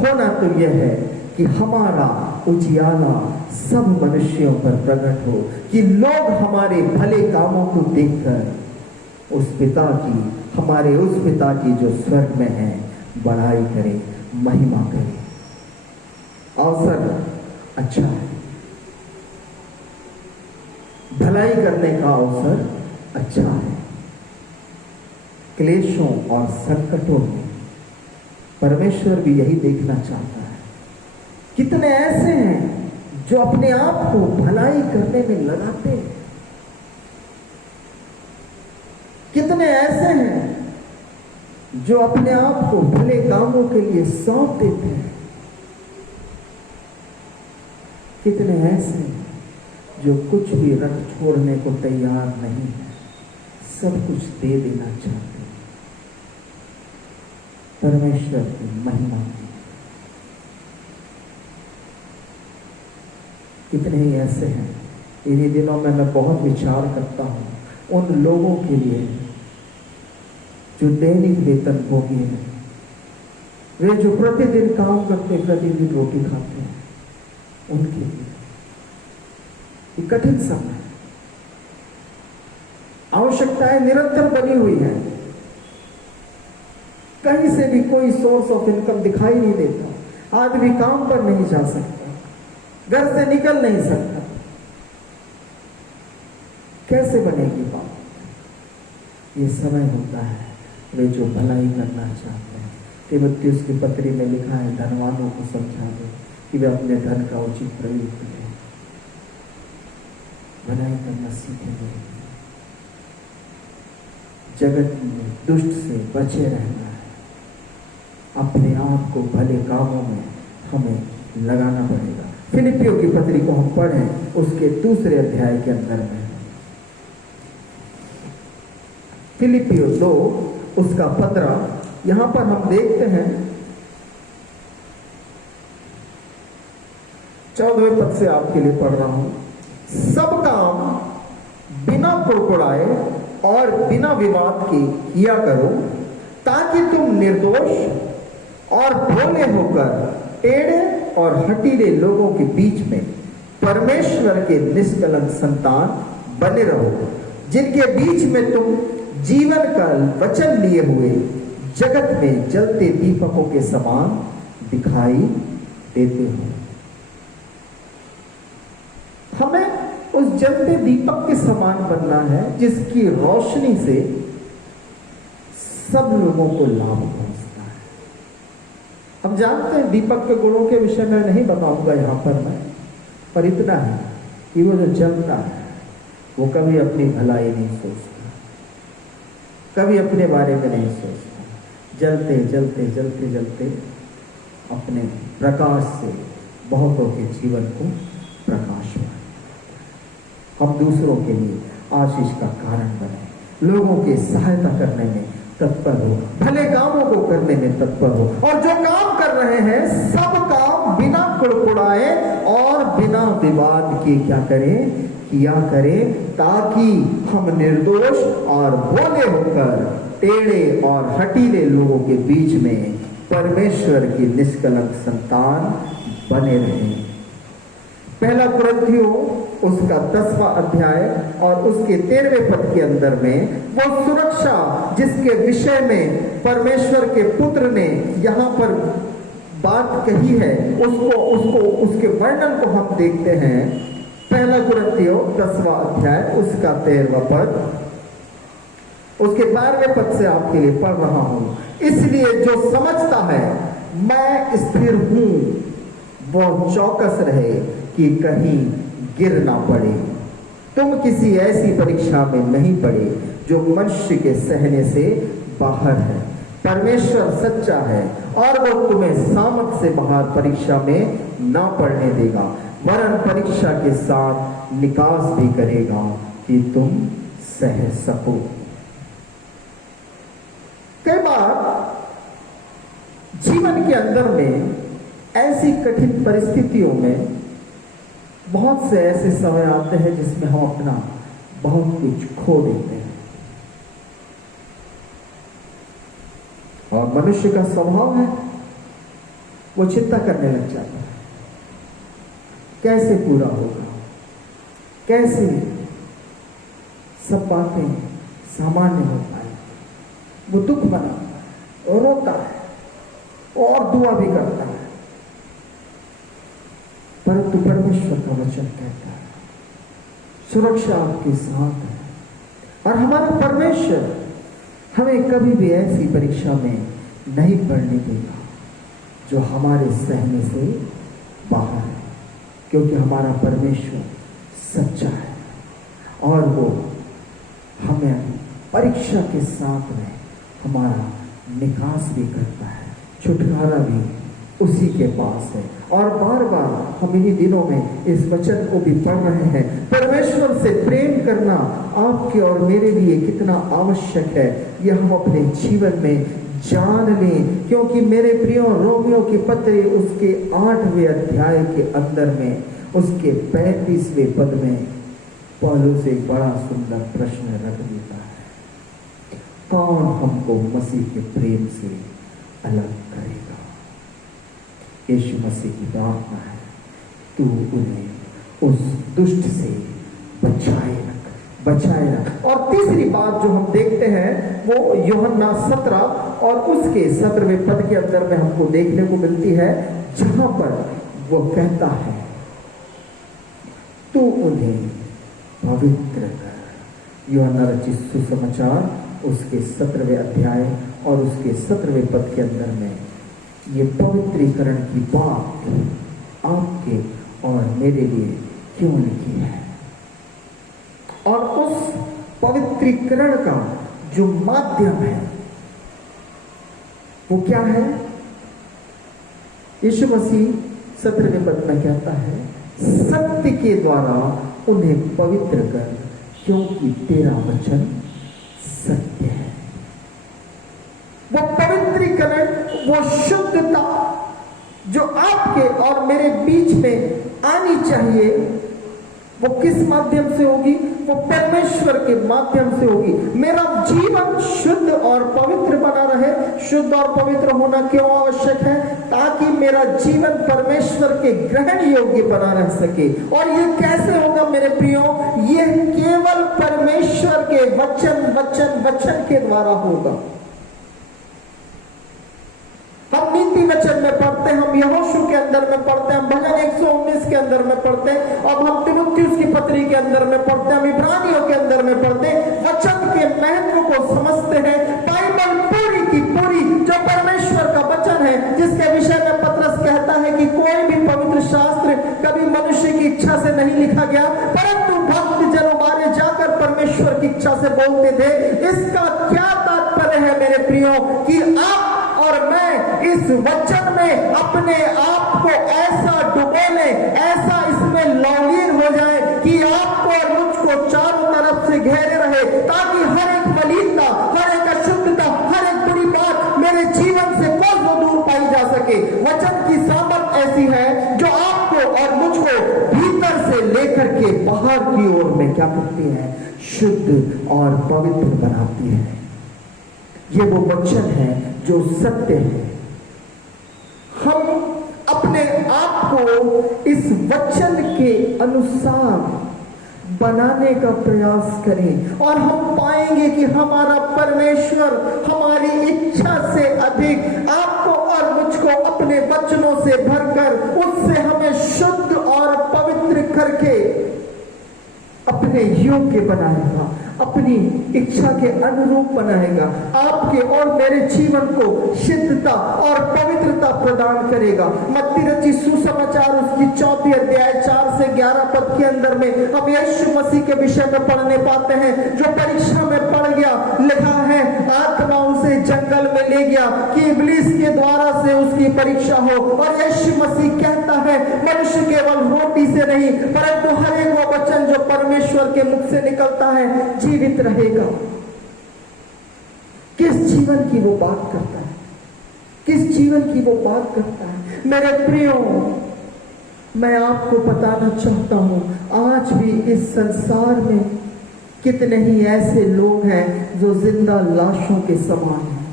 होना तो यह है कि हमारा उजियाला सब मनुष्यों पर प्रकट हो, कि लोग हमारे भले कामों को देखकर उस पिता की, हमारे उस पिता की जो स्वर्ग में है बड़ाई करें, महिमा करें। अवसर अच्छा है, भलाई करने का अवसर अच्छा है, क्लेशों और संकटों में परमेश्वर भी यही देखना चाहता है। कितने ऐसे हैं जो अपने आप को भलाई करने में लगाते हैं, कितने ऐसे हैं जो अपने आप को भले कामों के लिए सौंप देते हैं, कितने ऐसे हैं जो कुछ भी रख छोड़ने को तैयार नहीं है, सब कुछ दे देना चाहते हैं परमेश्वर की महिमा में। कितने ही ऐसे हैं, इन्हीं दिनों में मैं बहुत विचार करता हूं उन लोगों के लिए जो दैनिक वेतन भोगी हैं, वे जो प्रतिदिन काम करते, प्रतिदिन रोटी खाते हैं, उनके लिए ये कठिन समय है। आवश्यकताएं निरंतर बनी हुई है, कहीं से भी कोई सोर्स ऑफ इनकम दिखाई नहीं देता, आदमी काम पर नहीं जा सकता, घर से निकल नहीं सकता, कैसे बनेगी बात? ये समय होता है वे जो भलाई करना चाहते हैं। तीमुथियुस की पत्री में लिखा है, धनवानों को समझा दो कि वे अपने धन का उचित प्रयोग करें, भलाई करना सीखेंगे, जगत में दुष्ट से बचे रहना है, अपने आप को भले कामों में हमें लगाना पड़ेगा। फिलिपियों की पत्री को हम पढ़ें, उसके 2 अध्याय के अंदर में फिलिपियो 2 उसका 15, यहां पर हम देखते हैं 14वें पद से आपके लिए पढ़ रहा हूं। सब काम बिना कुड़कुड़ाए और बिना विवाद के किया करो, ताकि तुम निर्दोष और भोले होकर टेढ़े और हठीले लोगों के बीच में परमेश्वर के निष्कलंक संतान बने रहो, जिनके बीच में तुम जीवन का वचन लिए हुए जगत में जलते दीपकों के समान दिखाई देते हो। हमें उस जलते दीपक के समान बनना है जिसकी रोशनी से सब लोगों को लाभ पहुंचता है। हम जानते हैं दीपक के गुणों के विषय में नहीं बताऊंगा यहां पर मैं, पर इतना है कि वो जो जलता है वो कभी अपनी भलाई नहीं सोचता, कभी अपने बारे में नहीं सोचता, जलते जलते जलते जलते अपने प्रकाश से बहुतों के जीवन को प्रकाश में हम दूसरों के लिए आशीष का कारण बने, लोगों की सहायता करने में तत्पर हो, भले कामों को करने में तत्पर हो, और जो काम कर रहे हैं सब काम बिना कुड़कुड़ाए और बिना विवाद के क्या करें, किया करें, ताकि हम निर्दोष और भोले होकर टेढ़े और हठीले लोगों के बीच में परमेश्वर की निष्कलंक संतान बने रहें। पहला कुरिन्थियों उसका 10वां अध्याय और उसके 13वें पद के अंदर में वो सुरक्षा जिसके विषय में परमेश्वर के पुत्र ने यहाँ पर बात कही है, उसके वर्णन को हम देखते हैं। पहला कुरिन्थियों 10वां अध्याय उसका 13वां पद, उसके 12वें पद से आपके लिए पढ़ रहा हूं। इसलिए जो समझता है मैं स्थिर हूं, वो चौकस रहे कि कहीं गिर ना पड़े। तुम किसी ऐसी परीक्षा में नहीं पड़े जो मनुष्य के सहने से बाहर है। परमेश्वर सच्चा है और वो तुम्हें सामर्थ से बाहर परीक्षा में ना पड़ने देगा, वरन परीक्षा के साथ निकास भी करेगा कि तुम सह सको। कई बार जीवन के अंदर में ऐसी कठिन परिस्थितियों में बहुत से ऐसे समय आते हैं जिसमें हम अपना बहुत कुछ खो देते हैं, और मनुष्य का स्वभाव है वो चिंता करने लग जाता है, कैसे पूरा होगा, कैसे सब बातें सामान्य हो पाए। वो दुख मनाता है, रोता है और दुआ भी करता है, परंतु परमेश्वर का वचन कहता है सुरक्षा आपके साथ है। और हमारा परमेश्वर हमें कभी भी ऐसी परीक्षा में नहीं पढ़ने देगा जो हमारे सहने से बाहर है, क्योंकि हमारा परमेश्वर सच्चा है और वो हमें परीक्षा के साथ में हमारा निकास भी करता है, छुटकारा भी उसी के पास है। और बार बार हम इन्हीं दिनों में इस वचन को भी पढ़ रहे हैं। परमेश्वर से प्रेम करना आपके और मेरे लिए कितना आवश्यक है, यह हम अपने जीवन में जान लें, क्योंकि मेरे प्रियो रोमियो की पत्री उसके 8वें अध्याय के अंदर में उसके 35वें पद में पौलुस एक बड़ा सुंदर प्रश्न रख देता है, कौन हमको मसीह के प्रेम से अलग करेगा? यीशु मसीह की प्रार्थना है, तू उन्हें उस दुष्ट से बचाए रख। और तीसरी बात जो हम देखते हैं वो यूहन्ना 17 और उसके 17वें पद के अंदर में हमको देखने को मिलती है, जहां पर वो कहता है, तू उन्हें पवित्र कर। यूहन्ना रचित सुसमाचार उसके 17वें अध्याय और उसके 17वें पद के अंदर में ये पवित्रीकरण की बात आपके और मेरे लिए क्यों लिखी है, और उस पवित्रीकरण का जो माध्यम है वो क्या है? यीशु मसीह 17वें पद में कहता है, सत्य के द्वारा उन्हें पवित्र कर, क्योंकि तेरा वचन सत्य है। वो पवित्रीकरण, वो शुद्धता जो आपके और मेरे बीच में आनी चाहिए, वो किस माध्यम से होगी? वो परमेश्वर के माध्यम से होगी। मेरा जीवन शुद्ध और पवित्र बना रहे। शुद्ध और पवित्र होना क्यों आवश्यक है? ताकि मेरा जीवन परमेश्वर के ग्रहण योग्य बना रह सके। और ये कैसे होगा मेरे प्रियो? ये केवल परमेश्वर के वचन के द्वारा होगा। हम नीति वचन में पढ़ते हैं, हम यहोशू के अंदर में पढ़ते हैं, हम भजन 119 के अंदर में पढ़ते हैं, अब हम तीमुथियुस की पत्री के अंदर में पढ़ते हैं, हम इब्रानियों के अंदर में पढ़ते हैं, वचन के महत्व को समझते हैं। बाइबल पूरी की पूरी जो परमेश्वर का वचन है, जिसके विषय में पतरस कहता है कि कोई भी पवित्र शास्त्र कभी मनुष्य की इच्छा से नहीं लिखा गया, परंतु भक्त जनों बारे जाकर परमेश्वर की इच्छा से बोलते थे। इसका क्या तात्पर्य है मेरे प्रियो? कि आप और मैं इस वचन में अपने आप को ऐसा डुबो लें, ऐसा इसमें लौलीन हो जाए कि आपको और मुझको चारों तरफ से घेरे रहे, ताकि हर एक मलिनता, हर एक अशुद्धता, हर एक बुरी बात मेरे जीवन से कोसों दूर पाई जा सके। वचन की सामर्थ ऐसी है जो आपको और मुझको भीतर से लेकर के बाहर की ओर में क्या करती है? शुद्ध और पवित्र बनाती है। ये वो वचन है जो सत्य है। हम अपने आप को इस वचन के अनुसार बनाने का प्रयास करें और हम पाएंगे कि हमारा परमेश्वर हमारी इच्छा से अधिक आपको और मुझको अपने वचनों से भरकर उससे हमें शुद्ध और पवित्र करके अपने योग्य बनाएगा, अपनी इच्छा के अनुरूप बनाएगा, आपके और मेरे जीवन को शुद्धता और पवित्रता प्रदान करेगा। मत्ती रचित सुसमाचार उसकी 4 अध्याय 4 से 11 पद के अंदर में हम यीशु मसीह के विषय में पढ़ने पाते हैं, जो परीक्षा में पड़ गया। लिखा है, आत्मा उसे जंगल में ले गया कि इब्लीस के द्वारा से उसकी परीक्षा हो। और यीशु मसीह कहता है, मनुष्य केवल रोटी से नहीं परंतु हर एक वो वचन जो परमेश्वर के मुख से निकलता है जीवित रहेगा। किस जीवन की वो बात करता है? किस जीवन की वो बात करता है? मेरे प्रियो, मैं आपको बताना चाहता हूं, आज भी इस संसार में कितने ही ऐसे लोग हैं जो जिंदा लाशों के समान हैं,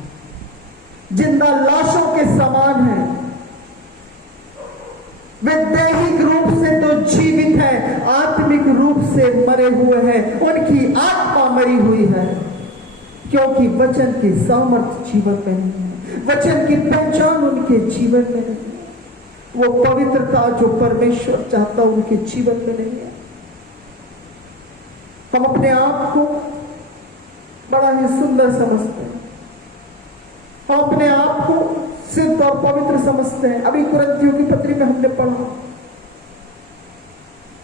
जिंदा लाशों के समान हैं। वे दैहिक रूप से तो जीवित हैं, आत्मिक रूप से मरे हुए हैं, उनकी आत्मा मरी हुई है, क्योंकि वचन की सामर्थ्य जीवन में नहीं है, वचन की पहचान उनके जीवन में नहीं है, वो पवित्रता जो परमेश्वर चाहता उनके जीवन में नहीं है। हम अपने आप को बड़ा ही सुंदर समझते हैं, हम अपने आप को सिद्ध और पवित्र समझते हैं। अभी कुरिन्थियों की पत्री में हमने पढ़ा,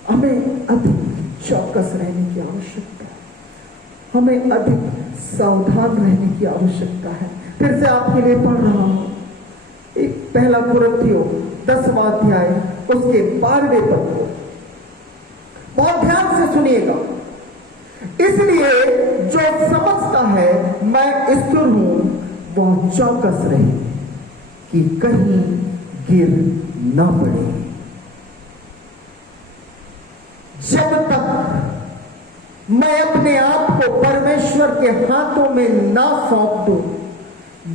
हमें अधिक चौकस रहने की आवश्यकता है, हमें अधिक सावधान रहने की आवश्यकता है। फिर से आपके लिए पढ़ रहा हूं, एक पहला कुरिन्थियों 10वां अध्याय उसके 12वें पद को बहुत ध्यान से सुनिएगा। इसलिए जो समझता है मैं ईश्वर हूं, वह चौकस रहे कि कहीं गिर न पड़े। जब तक मैं अपने आप को परमेश्वर के हाथों में ना सौंप दूं,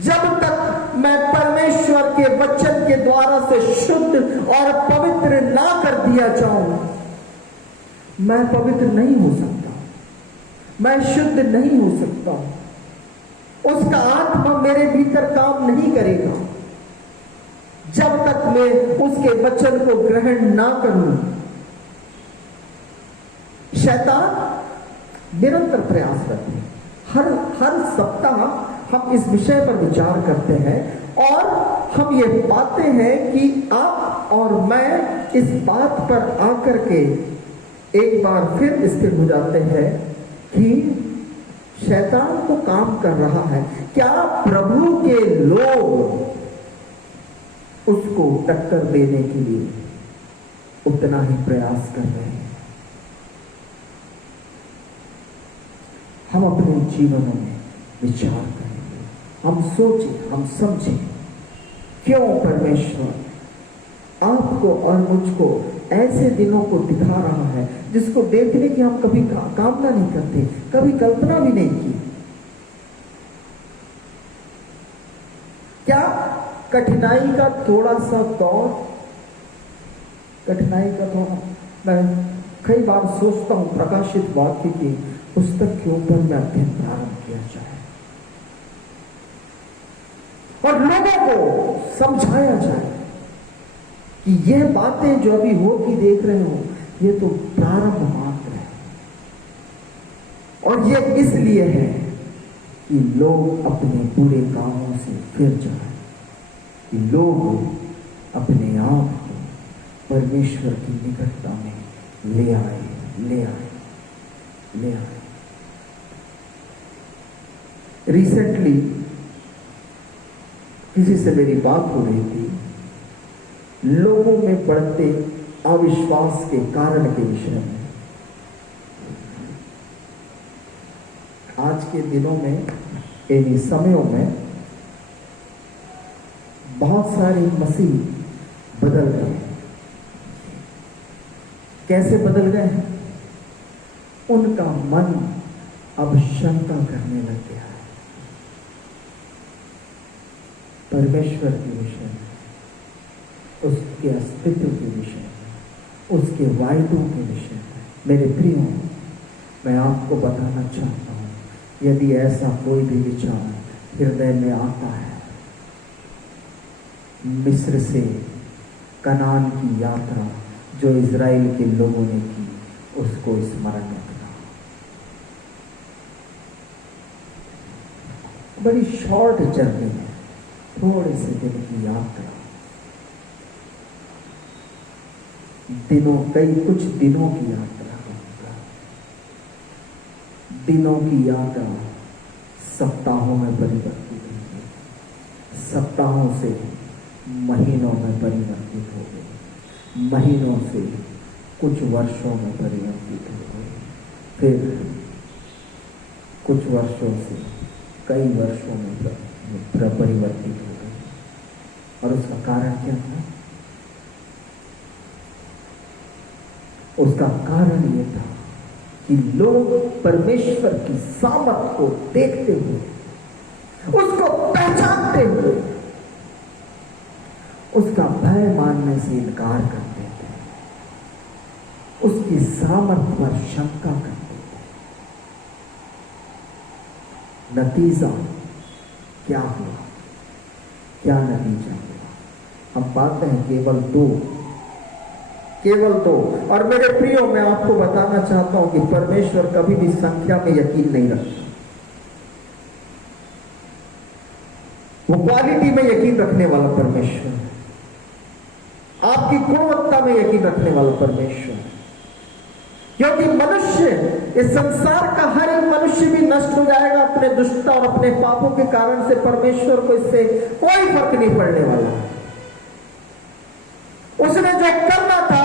जब तक मैं परमेश्वर के वचन के द्वारा से शुद्ध और पवित्र ना कर दिया जाऊं, मैं पवित्र नहीं हो सकता, मैं शुद्ध नहीं हो सकता, उसका आत्मा मेरे भीतर काम नहीं करेगा जब तक मैं उसके वचन को ग्रहण ना करूं। शैतान निरंतर प्रयासरत है। हर सप्ताह हम इस विषय पर विचार करते हैं और हम ये पाते हैं कि आप और मैं इस बात पर आकर के एक बार फिर स्थिर हो जाते हैं कि शैतान तो काम कर रहा है, क्या प्रभु के लोग उसको टक्कर देने के लिए उतना ही प्रयास कर रहे हैं? हम अपने जीवनों में विचार करेंगे, हम सोचें, हम समझें क्यों परमेश्वर आपको और मुझको ऐसे दिनों को दिखा रहा है जिसको देखने की हम कभी कामना नहीं करते, कभी कल्पना भी नहीं की। क्या कठिनाई का थोड़ा सा दौर, कठिनाई का दौर, मैं कई बार सोचता हूं प्रकाशित वाक्य की पुस्तक के ऊपर में अध्ययन प्रारंभ किया जाए और लोगों को समझाया जाए कि यह बातें जो अभी होती देख रहे हो, ये तो प्रारंभ मात्र है और यह इसलिए है कि लोग अपने बुरे कामों से फिर जाए, कि लोग अपने आप को परमेश्वर की निकटता में ले आए, ले आए, ले आए। रिसेंटली किसी से मेरी बात हो रही थी लोगों में बढ़ते अविश्वास के कारण के विषय में। आज के दिनों में, इन समयों में बहुत सारे मसीह बदल गए हैं। कैसे बदल गए हैं? उनका मन अब शंका करने लग गया है परमेश्वर के विषय में, उसके अस्तित्व के विषय में, उसके वायदों के विषय में। मेरे प्रियो, मैं आपको बताना चाहता हूं, यदि ऐसा कोई भी विचार हृदय में आता है, मिस्र से कनान की यात्रा जो इजराइल के लोगों ने की, उसको स्मरण रखना। बड़ी शॉर्ट जर्नी है, थोड़े से दिन की यात्रा, कुछ दिनों की यात्रा, दिनों की यात्रा सप्ताहों में परिवर्तित होगी, सप्ताहों से महीनों में परिवर्तित हो गई, महीनों से कुछ वर्षों में परिवर्तित हो गई, फिर कुछ वर्षों से कई वर्षों में परिवर्तित हो गई। और उसका कारण क्या था? उसका कारण यह था कि लोग परमेश्वर की सामर्थ को देखते हुए, उसको पहचानते हुए, उसका भय मानने से इनकार करते थे, उसकी सामर्थ पर शंका करते थे। नतीजा क्या हुआ? क्या नतीजा हुआ? हम पाते हैं केवल दो। और मेरे प्रियो, मैं आपको बताना चाहता हूं कि परमेश्वर कभी भी संख्या में यकीन नहीं रखता। वो क्वालिटी में यकीन रखने वाला परमेश्वर है, आपकी गुणवत्ता में यकीन रखने वाला परमेश्वर है। क्योंकि मनुष्य, इस संसार का हर एक मनुष्य भी नष्ट हो जाएगा अपने दुष्टता और अपने पापों के कारण से। परमेश्वर को इससे कोई फर्क नहीं पड़ने वाला। उसने जो करना था,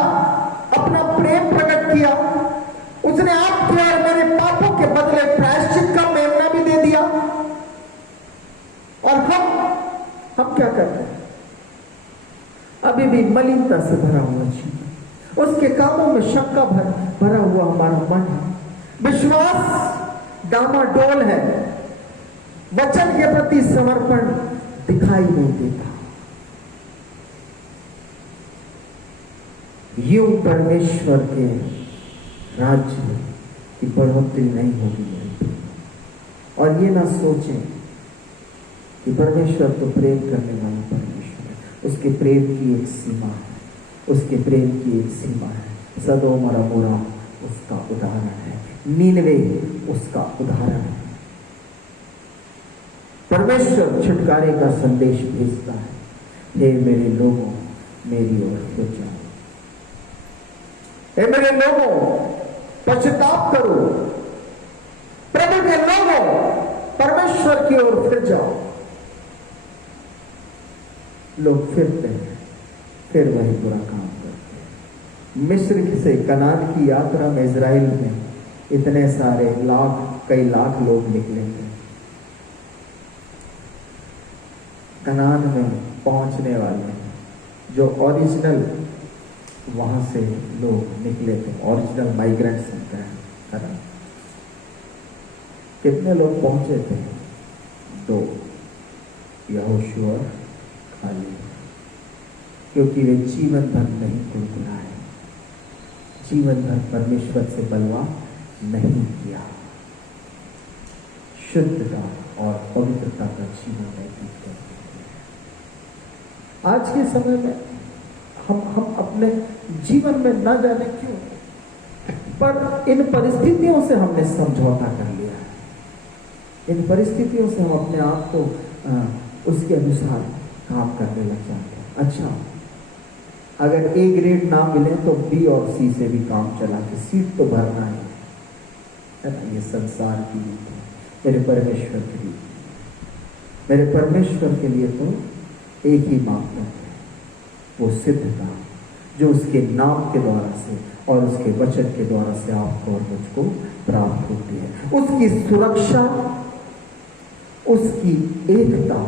अपना प्रेम प्रकट किया, उसने आपके और मेरे पापों के बदले प्रायश्चित का मेमना भी दे दिया। और हम क्या कर रहे हैं? अभी भी मलिनता से भरा हुआ जीवन, उसके कामों में शंका भरा हुआ हमारा मन है, विश्वास डामाडोल है, वचन के प्रति समर्पण दिखाई नहीं देता। यूं परमेश्वर के राज्य की बढ़ोतरी नहीं होगी मेरे। और ये ना सोचें कि परमेश्वर तो प्रेम करने वाला परमेश्वर है, उसके प्रेम की एक सीमा है, उसके प्रेम की एक सीमा है। सदोम और अमोरा उसका उदाहरण है, नीनवे उसका उदाहरण है। परमेश्वर छुटकारे का संदेश भेजता है, हे मेरे लोगों मेरी ओर फिर जाओ, हे मेरे लोगों पश्चाताप करो, प्रभु के लोगों परमेश्वर की ओर फिर जाओ। लोग फिरते हैं, फिर वही बुरा काम करते हैं। मिस्र से कनान की यात्रा में इजराइल में इतने सारे कई लाख लोग निकले थे। कनान में पहुंचने वाले जो ओरिजिनल वहां से लोग निकले थे, ओरिजिनल माइग्रेंट्स होते हैं कनान, कितने लोग पहुंचे थे? 2, यहोशू और कालेब। क्योंकि वे जीवन भर नहीं कुड़कुड़ाए, जीवन भर परमेश्वर से बलवा नहीं किया, शुद्धता और पवित्रता का जीवन व्यतीत करते। आज के समय में हम अपने जीवन में ना जाने क्यों, पर इन परिस्थितियों से हमने समझौता कर लिया है। इन परिस्थितियों से हम अपने आप को उसके अनुसार काम करने लग जाते हैं। अच्छा, अगर A ग्रेड ना मिले तो B और C से भी काम चला के सीट तो भरना है ना। ये संसार की रीति है, मेरे परमेश्वर की रीति है। मेरे परमेश्वर के लिए तो एक ही मापदंड है, वो सिद्धता जो उसके नाम के द्वारा से और उसके वचन के द्वारा से आपको और मुझको प्राप्त होती है। उसकी सुरक्षा, उसकी एकता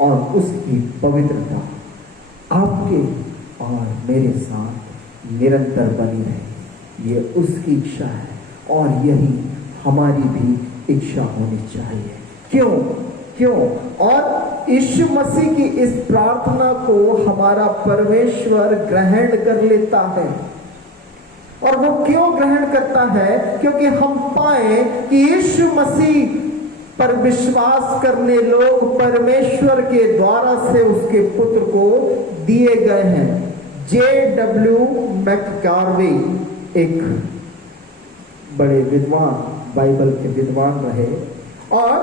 और उसकी पवित्रता आपके और मेरे साथ निरंतर बनी रहे, ये उसकी इच्छा है और यही हमारी भी इच्छा होनी चाहिए। क्यों? और यीशु मसीह की इस प्रार्थना को हमारा परमेश्वर ग्रहण कर लेता है। और वो क्यों ग्रहण करता है? क्योंकि हम पाए कि यीशु मसीह पर विश्वास करने लोग परमेश्वर के द्वारा से उसके पुत्र को दिए गए हैं। J.W. मैककार्वे एक बड़े विद्वान, बाइबल के विद्वान रहे और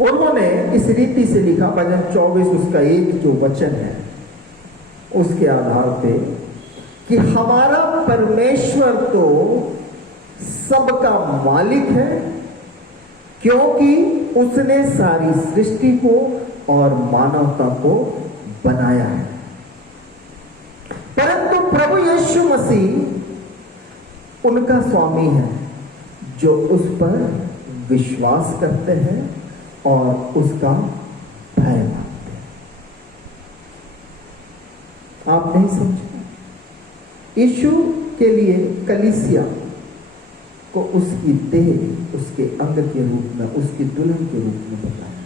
उन्होंने इस रीति से लिखा, भजन 24 उसका 1 जो वचन है उसके आधार पे, कि हमारा परमेश्वर तो सबका मालिक है क्योंकि उसने सारी सृष्टि को और मानवता को बनाया है। परंतु प्रभु यीशु मसीह उनका स्वामी है जो उस पर विश्वास करते हैं और उसका भय मानते हैं। आप नहीं समझे? यीशु के लिए कलीसिया को उसकी देह, उसके अंग के रूप में, उसकी दुल्हन के रूप में बताया।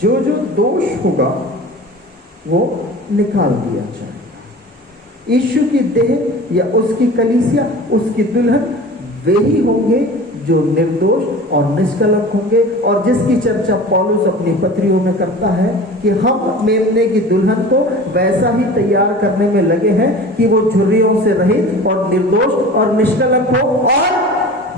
जो जो दोष होगा वो निकाल दिया जाएगा। यीशु की देह या उसकी कलीसिया, उसकी दुल्हन वे ही होंगे जो निर्दोष और निष्कलंक होंगे। और जिसकी चर्चा पौलुस अपनी पत्रियों में करता है कि हम मेमने की दुल्हन को वैसा ही तैयार करने में लगे हैं कि वो झुर्रियों से रहित और निर्दोष और निष्कलंक हो और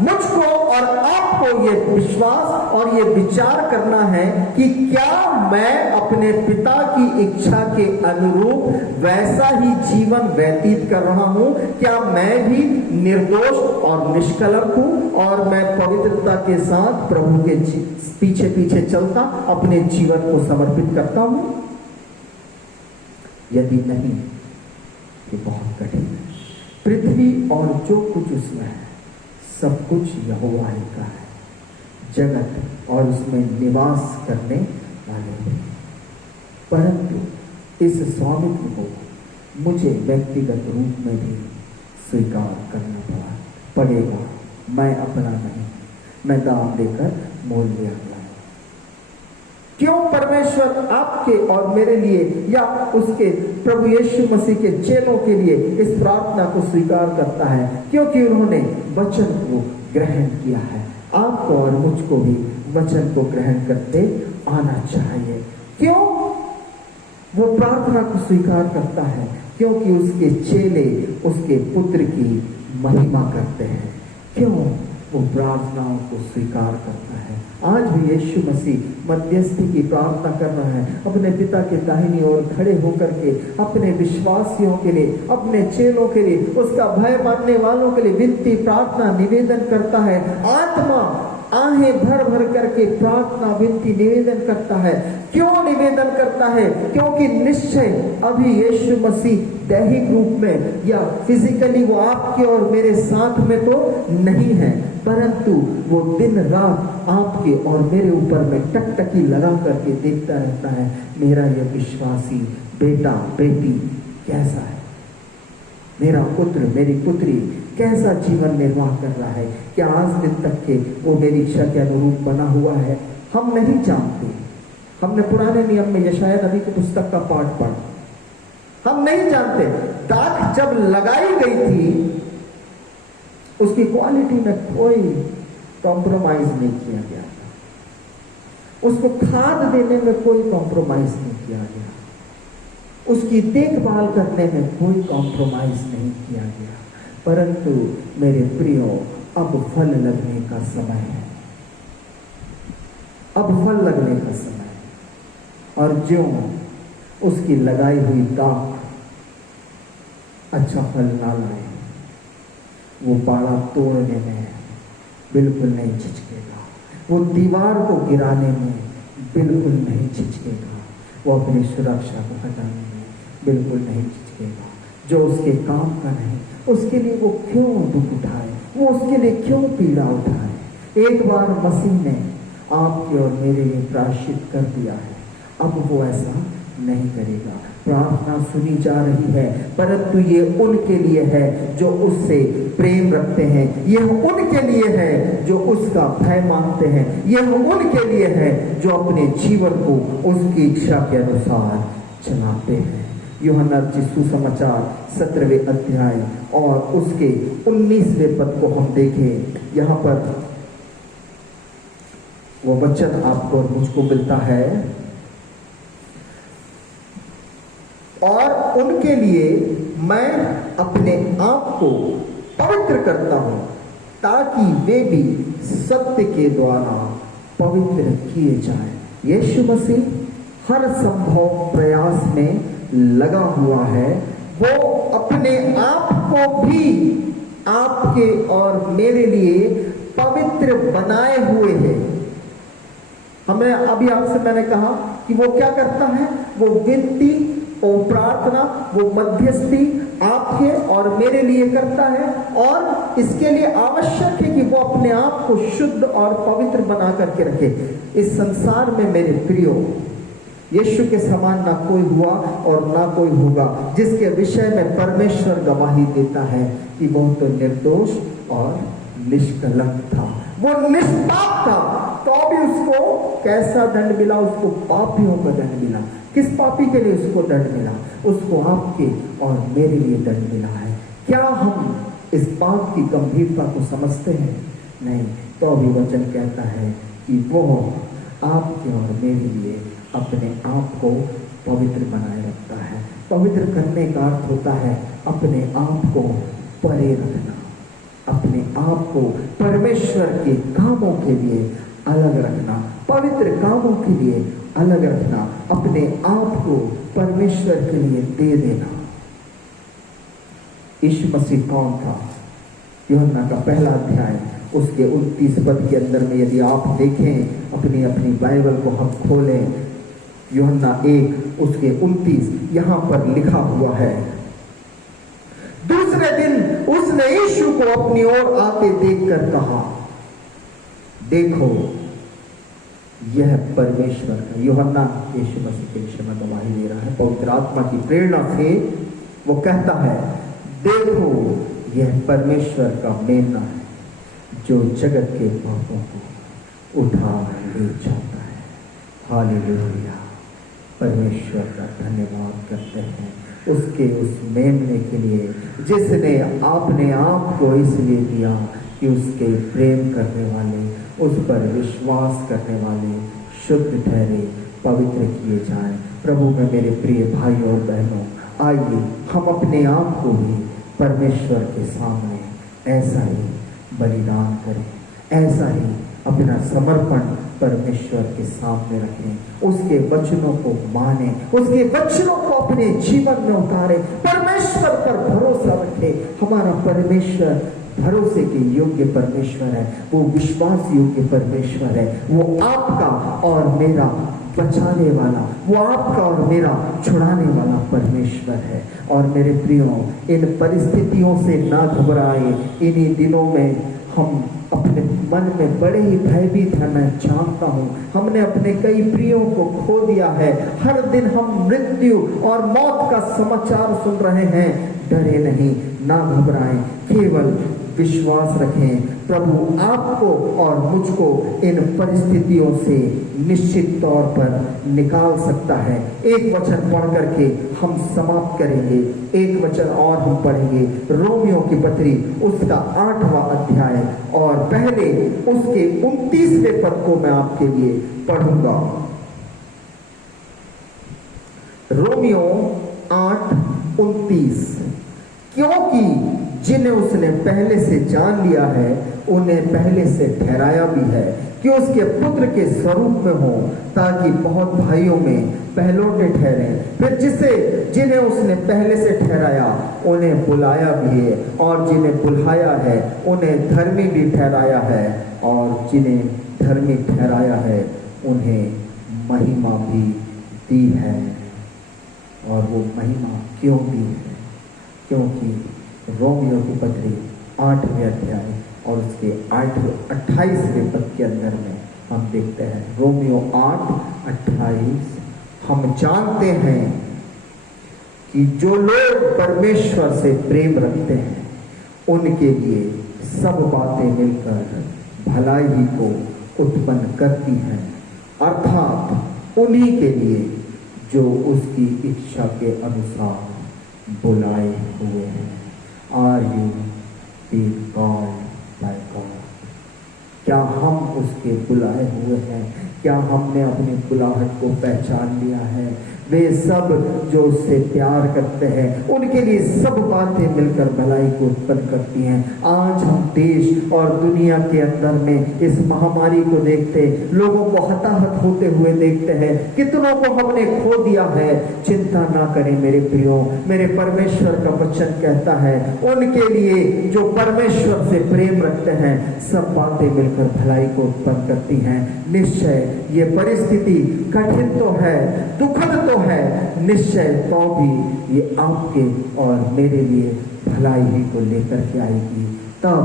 मुझको और आपको ये विश्वास और ये विचार करना है कि क्या मैं अपने पिता की इच्छा के अनुरूप वैसा ही जीवन व्यतीत कर रहा हूं? क्या मैं भी निर्दोष और निष्कलंक हूं और मैं पवित्रता के साथ प्रभु के पीछे पीछे चलता अपने जीवन को समर्पित करता हूं? यदि नहीं, ये बहुत कठिन है। पृथ्वी और जो कुछ उसमें है सब कुछ यहोवा ही का है, जगत और उसमें निवास करने वाले हैं। परंतु इस स्वामित्व को मुझे व्यक्तिगत रूप में भी स्वीकार करना पड़ेगा। मैं अपना नहीं, मैं दाम देकर मोल लिया गया। क्यों परमेश्वर आपके और मेरे लिए या उसके प्रभु यीशु मसीह के चेलों के लिए इस प्रार्थना को स्वीकार करता है? क्योंकि उन्होंने वचन को ग्रहण किया है। आपको और मुझको भी वचन को ग्रहण करते आना चाहिए। क्यों वो प्रार्थना को स्वीकार करता है? क्योंकि उसके चेले उसके पुत्र की महिमा करते हैं। क्यों वो प्रार्थनाओं को स्वीकार करता है? आज भी यीशु मसीह मध्यस्थी की प्रार्थना कर रहा है, अपने पिता के दाहिनी ओर खड़े होकर के अपने विश्वासियों के लिए, अपने चेलों के लिए, उसका भय मानने वालों के लिए विनती प्रार्थना निवेदन करता है। आत्मा आहें भर भर करके प्रार्थना विनती निवेदन करता है। क्यों निवेदन करता है? क्योंकि निश्चय अभी यीशु मसीह दैहिक रूप में या फिजिकली वो आपके और मेरे साथ में तो नहीं है, परंतु वो दिन रात आपके और मेरे ऊपर में टकटकी लगा करके देखता रहता है, मेरा ये विश्वासी बेटा बेटी कैसा है, मेरा पुत्र मेरी पुत्री कैसा जीवन निर्वाह कर रहा है, क्या आज दिन तक के वो मेरी इच्छा के अनुरूप बना हुआ है? हम नहीं जानते। हमने पुराने नियम में यशाया नबी की पुस्तक का पाठ पढ़ा, हम नहीं जानते। दाख जब लगाई गई थी उसकी क्वालिटी में कोई कॉम्प्रोमाइज नहीं किया गया था, उसको खाद देने में कोई कॉम्प्रोमाइज नहीं किया गया, उसकी देखभाल करने में कोई कॉम्प्रोमाइज नहीं किया गया। परंतु मेरे प्रियो, अब फल लगने का समय है, अब फल लगने का समय है। और ज्यों उसकी लगाई हुई दाख अच्छा फल ना लाए, वो बाड़ा तोड़ने में बिल्कुल नहीं झिझकेगा, वो दीवार को गिराने में बिल्कुल नहीं झिझकेगा, वो अपनी सुरक्षा को हटाने में बिल्कुल नहीं झिझकेगा। जो उसके काम का नहीं, उसके लिए वो क्यों दुख उठाए, वो उसके लिए क्यों पीड़ा उठाए? एक बार मसीह ने आपके और मेरे लिए प्रायश्चित कर दिया है, अब वो ऐसा नहीं करेगा। प्रार्थना सुनी जा रही है, परंतु ये उनके लिए है जो उससे प्रेम रखते हैं, ये उनके लिए है जो उसका भय मानते हैं, ये उनके लिए है जो अपने जीवन को उसकी इच्छा के अनुसार चलाते हैं। यूहन्ना रचित सुसमाचार 17वें अध्याय और उसके 19वें पद को हम देखें। यहाँ पर वो वचन आपको और मुझको मिलता है, और उनके लिए मैं अपने आप को पवित्र करता हूं ताकि वे भी सत्य के द्वारा पवित्र किए जाएं। यीशु मसीह हर संभव प्रयास में लगा हुआ है, वो अपने आप को भी आपके और मेरे लिए पवित्र बनाए हुए हैं। हमने अभी आपसे मैंने कहा कि वो क्या करता है, वो विनती, वो प्रार्थना, वो मध्यस्थी आपके और मेरे लिए करता है, और इसके लिए आवश्यक है कि वो अपने आप को शुद्ध और पवित्र बना करके रखे। इस संसार में मेरे प्रियो, यीशु के समान ना कोई हुआ और ना कोई होगा जिसके विषय में परमेश्वर गवाही देता है कि वो तो निर्दोष और निष्कलंक था, वो निष्पाप था, तो भी उसको कैसा दंड मिला? उसको पापियों का दंड मिला। किस पापी के लिए उसको दंड मिला? उसको आपके और मेरे लिए दंड मिला है। क्या हम इस बात की गंभीरता को समझते हैं? नहीं। तो भी वचन कहता है कि वो आपके और मेरे लिए अपने आप को पवित्र बनाए रखता है। पवित्र करने का अर्थ होता है अपने आप को परे रखना, अपने आप को परमेश्वर के कामों के लिए अलग रखना, पवित्र कामों के लिए अलग रखना, अपने आप को परमेश्वर के लिए दे देना। यीशु मसीह कौन था? यूहन्ना का पहला अध्याय उसके 29 पद के अंदर में यदि आप देखें, अपनी अपनी बाइबल को हम खोलें, यूहन्ना 1 उसके 29 यहां पर लिखा हुआ है, दूसरे दिन उसने यीशु को अपनी ओर आते देखकर कहा, देखो यह परमेश्वर का। यूहन्ना यीशु मसीह के विषय में गवाही दे रहा है, पवित्र आत्मा की प्रेरणा से वो कहता है, देखो यह परमेश्वर का मेमना है जो जगत के पापों को उठा ले जाता है। हालेलुया, परमेश्वर का धन्यवाद करते हैं उसके उस मेमने के लिए जिसने अपने आप को इसलिए दिया कि उसके प्रेम करने वाले, उस पर विश्वास करने वाले शुद्ध ठहरे, पवित्र किए जाएं। प्रभु में मेरे प्रिय भाइयों और बहनों, आइए हम अपने आप को भी परमेश्वर के सामने ऐसा ही बलिदान करें, ऐसा ही अपना समर्पण परमेश्वर के सामने रखें, उसके वचनों को माने, उसके वचनों को अपने जीवन में उतारें, परमेश्वर पर भरोसा रखें। हमारा परमेश्वर भरोसे के योग्य परमेश्वर है, वो विश्वास योग्य परमेश्वर है, वो आपका और मेरा बचाने वाला, वो आपका और मेरा छुड़ाने वाला परमेश्वर है। और मेरे प्रियो, इन परिस्थितियों से ना घबराए। इन्हीं दिनों में हम अपने मन में बड़े ही भयभीत है, मैं जानता हूँ। हमने अपने कई प्रियों को खो दिया है, हर दिन हम मृत्यु और मौत का समाचार सुन रहे हैं। डरे नहीं, ना घबराएं, केवल विश्वास रखें। प्रभु आपको और मुझको इन परिस्थितियों से निश्चित तौर पर निकाल सकता है। एक वचन पढ़ करके हम समाप्त करेंगे, एक वचन और हम पढ़ेंगे, रोमियो की पत्री उसका 8वां अध्याय और पहले उसके 29वें पद को मैं आपके लिए पढ़ूंगा। रोमियो 8:29, क्योंकि जिन्हें उसने पहले से जान लिया है उन्हें पहले से ठहराया भी है कि उसके पुत्र के स्वरूप में हो, ताकि बहुत भाइयों में पहलोटे ठहरे। फिर जिन्हें उसने पहले से ठहराया उन्हें बुलाया भी है, और जिन्हें बुलाया है उन्हें धर्मी भी ठहराया है, और जिन्हें धर्मी ठहराया है उन्हें महिमा भी दी है। और वो महिमा क्यों दी है? क्योंकि रोमियो की पत्री 8वें अध्याय और उसके 28वें पद के अंदर में हम देखते हैं, रोमियो 8:28, हम जानते हैं कि जो लोग परमेश्वर से प्रेम रखते हैं उनके लिए सब बातें मिलकर भलाई ही को उत्पन्न करती हैं, अर्थात उन्हीं के लिए जो उसकी इच्छा के अनुसार बुलाए हुए हैं। Are you be called by God? क्या हम उसके बुलाए हुए हैं? क्या हमने अपनी बुलाहट को पहचान लिया है? वे सब जो उससे प्यार करते हैं उनके लिए सब बातें मिलकर भलाई को उत्पन्न करती हैं। आज हम देश और दुनिया के अंदर में इस महामारी को देखते, लोगों को हताहत होते हुए देखते हैं, कितनों को हमने खो दिया है। चिंता ना करें मेरे प्रियो, मेरे परमेश्वर का वचन कहता है उनके लिए जो परमेश्वर से प्रेम रखते हैं सब बातें मिलकर भलाई को उत्पन्न करती हैं। निश्चय ये परिस्थिति कठिन तो है, दुखद तो है, निश्चय तो भी ये आपके और मेरे लिए भलाई ही को लेकर के आएगी। तब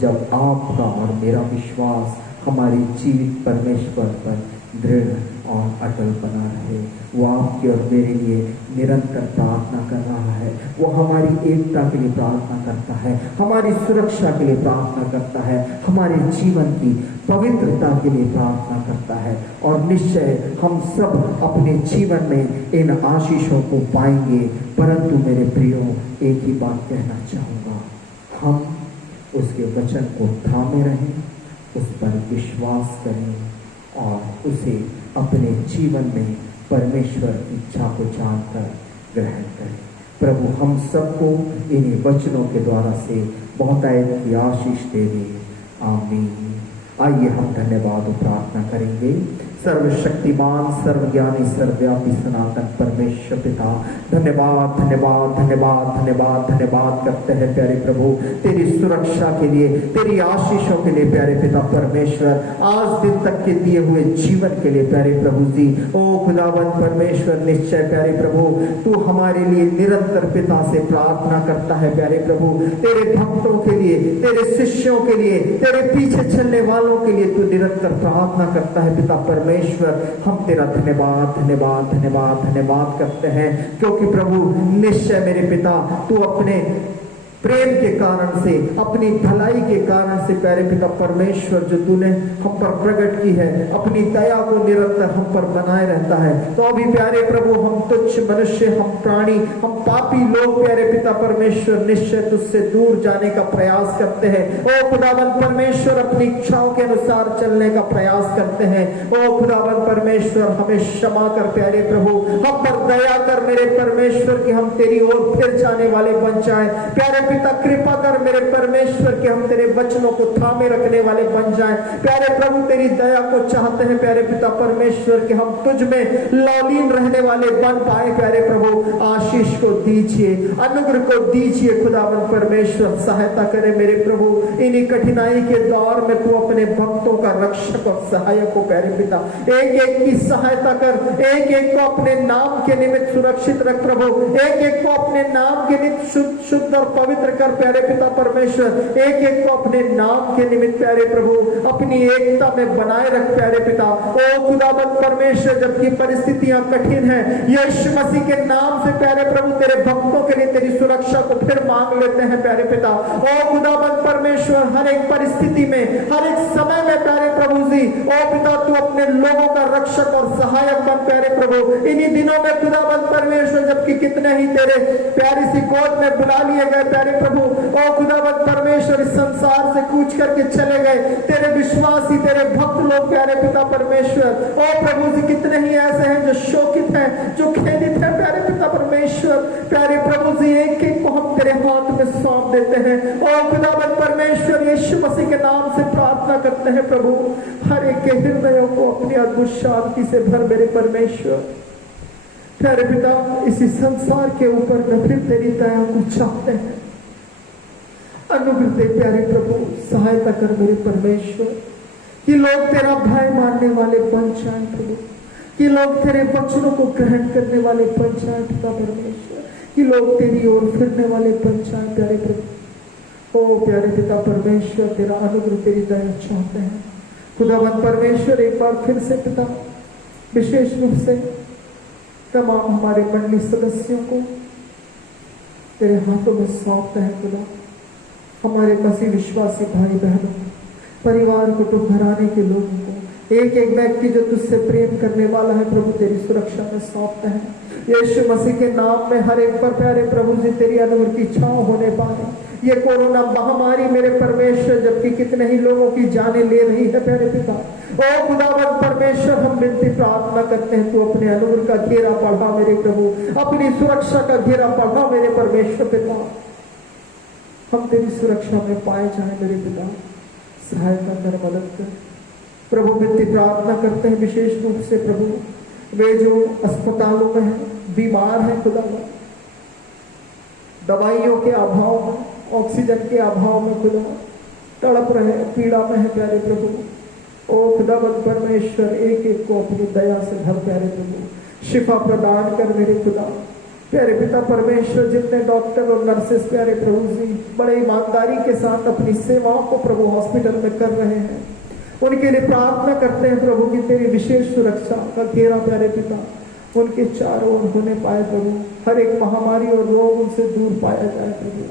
जब आपका और मेरा विश्वास हमारे जीवित परमेश्वर पर दृढ़ और अटल बना रहे, वो आपके और मेरे लिए निरंतर प्रार्थना कर रहा है, वो हमारी एकता के लिए प्रार्थना करता है, हमारी सुरक्षा के लिए प्रार्थना करता है, हमारे जीवन की पवित्रता के लिए प्रार्थना करता है। और निश्चय हम सब अपने जीवन में इन आशीषों को पाएंगे। परंतु मेरे प्रियो, एक ही बात कहना चाहूँगा, हम उसके वचन को थामे रहें, उस पर विश्वास करें और उसे अपने जीवन में परमेश्वर की इच्छा को जानकर ग्रहण करें। प्रभु हम सबको इन्हीं वचनों के द्वारा से बहुतायत की आशीष दे दे। आमीन। आइए हम धन्यवाद और प्रार्थना करेंगे। सर्वशक्तिमान, सर्वज्ञानी, सर्वव्यापी सनातन परमेश्वर पिता, धन्यवाद धन्यवाद धन्यवाद धन्यवाद धन्यवाद करते हैं प्यारे प्रभु तेरी सुरक्षा के लिए, तेरी आशीषों के लिए प्यारे पिता परमेश्वर, आज दिन तक के दिए हुए जीवन के लिए प्यारे प्रभु जी। ओ खुदावन परमेश्वर, निश्चय प्यारे प्रभु तू हमारे लिए निरंतर पिता से प्रार्थना करता है प्यारे प्रभु, तेरे भक्तों के लिए, तेरे शिष्यों के लिए, तेरे पीछे चलने वालों के लिए तू निरंतर प्रार्थना करता है पिता परमेश्वर। हम तेरा धन्यवाद धन्यवाद धन्यवाद धन्यवाद करते हैं, क्योंकि प्रभु निश्चय मेरे पिता तू अपने प्रेम के कारण से, अपनी भलाई के कारण से प्यारे पिता परमेश्वर जो तूने हम पर प्रकट की है, अपनी दया को निरंतर हम पर बनाए रहता है। तो अभी प्यारे प्रभु हम तुच्छ मनुष्य, हम प्राणी, हम पापी लोग प्यारे पिता परमेश्वर निश्चय तुझसे दूर जाने का प्रयास करते हैं। ओ खुदावन परमेश्वर, अपनी इच्छाओं के अनुसार चलने का प्रयास करते हैं। ओ खुदावन परमेश्वर, हमें क्षमा कर प्यारे प्रभु, हम पर दया कर मेरे परमेश्वर कि हम तेरी ओर फिर जाने वाले बन जाए। प्यारे पिता कृपा कर मेरे परमेश्वर कि हम तेरे वचनों को थामे रखने वाले बन जाएं। प्यारे प्रभु तेरी दया को चाहते हैं प्यारे पिता परमेश्वर कि हम तुझ में लौलीन रहने वाले बन पाए। प्यारे प्रभु आशीष को दीजिए, अनुग्रह को दीजिए खुदावन परमेश्वर, सहायता करे मेरे प्रभु इन्हीं कठिनाई के दौर में तू अपने भक्तों का रक्षक और सहायक हो प्यारे पिता। एक एक की सहायता कर, एक एक को अपने नाम के निमित्त सुरक्षित रख प्रभु, एक एक को अपने नाम के निमित्त शुद्ध और पवित्र कर प्यारे पिता परमेश्वर, एक एक को अपने नाम के निमित्त प्यारे प्रभु अपनी एकता में बनाए रख प्यारे पिता। ओ खुदाबंद परमेश्वर, जबकि परिस्थितियां कठिन हैं, यीशु मसीह के नाम से प्यारे प्रभु तेरे भक्तों के लिए तेरी सुरक्षा को फिर मांग लेते हैं प्यारे पिता। ओ खुदाबंद परमेश्वर, हर एक परिस्थिति में, हर एक समय में प्यारे प्रभु जी, ओ पिता तू अपने लोगों का रक्षक और सहायक बन प्यारे प्रभु। इन्हीं दिनों में खुदाबंद परमेश्वर, जबकि कितने ही तेरे प्यारी सी गोद में बुला लिए गए प्यारे प्रभु, ओ खुदावंद परमेश्वर इस संसार से कूच करके चले गए तेरे विश्वासी, तेरे भक्त लोग प्यारे पिता परमेश्वर। ओ प्रभु जी, कितने ही ऐसे हैं जो शोकित हैं, जो खेदित हैं प्यारे पिता परमेश्वर। प्यारे प्रभु जी, एक एक को हम तेरे हाथ में सौंप देते हैं। ओ खुदावंद परमेश्वर, यीशु मसीह के नाम से प्रार्थना करते हैं प्रभु, हर एक के हृदयों को अपनी अद्भुत शांति से भर मेरे परमेश्वर। प्यारे पिता, इसी संसार के ऊपर न फिर तेरी दया को चाहते हैं, अनुग्रह दे प्यारे प्रभु, सहायता कर मेरे परमेश्वर कि लोग तेरा भय मानने वाले बन जाएं प्रभु, कि लोग तेरे वचनों को ग्रहण करने वाले बन जाएं पिता परमेश्वर, कि लोग तेरी ओर फिरने वाले बन जाएं प्यारे प्रभु। ओ प्यारे पिता परमेश्वर, तेरा अनुग्रह तेरी दया चाहते हैं खुदावंद परमेश्वर। एक बार फिर से पिता, विशेष रूप से तमाम हमारे मंडली सदस्यों को तेरे हाथों में सौंपते हैं खुदा। हमारे मसीह विश्वासी भाई बहनों, परिवार कुटुंब घराने के लोगों को, एक एक व्यक्ति जो तुझसे प्रेम करने वाला है प्रभु, तेरी सुरक्षा में सौंपते हैं। यीशु मसीह के नाम में हर एक पर प्यारे प्रभु जी तेरी अनुग्रह की छांव होने पाए। ये कोरोना महामारी मेरे परमेश्वर, जबकि कितने ही लोगों की जानें ले रही है प्यारे पिता, ओ खुदावंद परमेश्वर, हम विनती प्रार्थना करते हैं तू अपने अनुग्रह का घेरा बढ़ा मेरे प्रभु, अपनी सुरक्षा का घेरा बढ़ा मेरे परमेश्वर पिता। हम तेरी सुरक्षा में पाए जाए मेरे पिता, सहायता कर, मदद कर प्रभु। विनती प्रार्थना करते हैं विशेष रूप से प्रभु, वे जो अस्पतालों में हैं, बीमार हैं खुदा, दवाइयों के अभाव में, ऑक्सीजन के अभाव में खुदा तड़प रहे, पीड़ा में है प्यारे प्रभु। ओ खुदावंद परमेश्वर, एक एक को अपनी दया से भर प्यारे प्रभु, शिफा प्रदान कर मेरे खुदा। प्यारे पिता परमेश्वर, जितने डॉक्टर और नर्सेस प्यारे प्रभु जी बड़े ईमानदारी के साथ अपनी सेवाओं को प्रभु हॉस्पिटल में कर रहे हैं, उनके लिए प्रार्थना करते हैं प्रभु कि तेरी विशेष सुरक्षा का घेरा प्यारे पिता उनके चारों ओर होने पाए प्रभु। हर एक महामारी और रोग उनसे दूर पाया जाए प्रभु।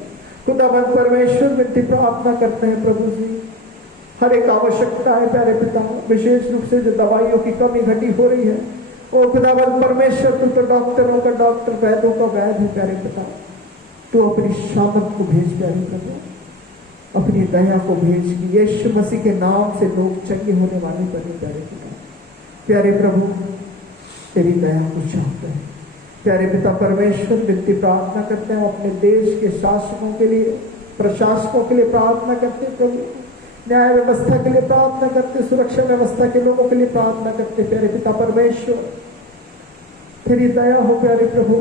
खुदावंद परमेश्वर, विनती प्रार्थना करते हैं प्रभु जी, हर एक आवश्यकता है प्यारे पिता, विशेष रूप से जो दवाइयों की कमी घटी हो रही है, ओ खुदावंद परमेश्वर, तू तो डॉक्टरों का डॉक्टर, वैद्यों का वैद्य है प्यारे पिता। तू अपनी शामत को भेज प्यारे प्रभु, अपनी दया को भेज कि यीशु मसीह के नाम से लोग चंगे होने वाले बने प्यारे पिता। प्यारे प्रभु, तेरी दया को चाहते हैं, प्यारे पिता परमेश्वर, विनती प्रार्थना करते हैं अपने देश के शासकों के लिए, प्रशासकों के लिए प्रार्थना करते हैं प्रभु, न्याय व्यवस्था के लिए प्रार्थना करते, सुरक्षा व्यवस्था के लोगों के लिए प्रार्थना करते। प्यारे पिता परमेश्वर, तेरी दया हो प्यारे प्रभु,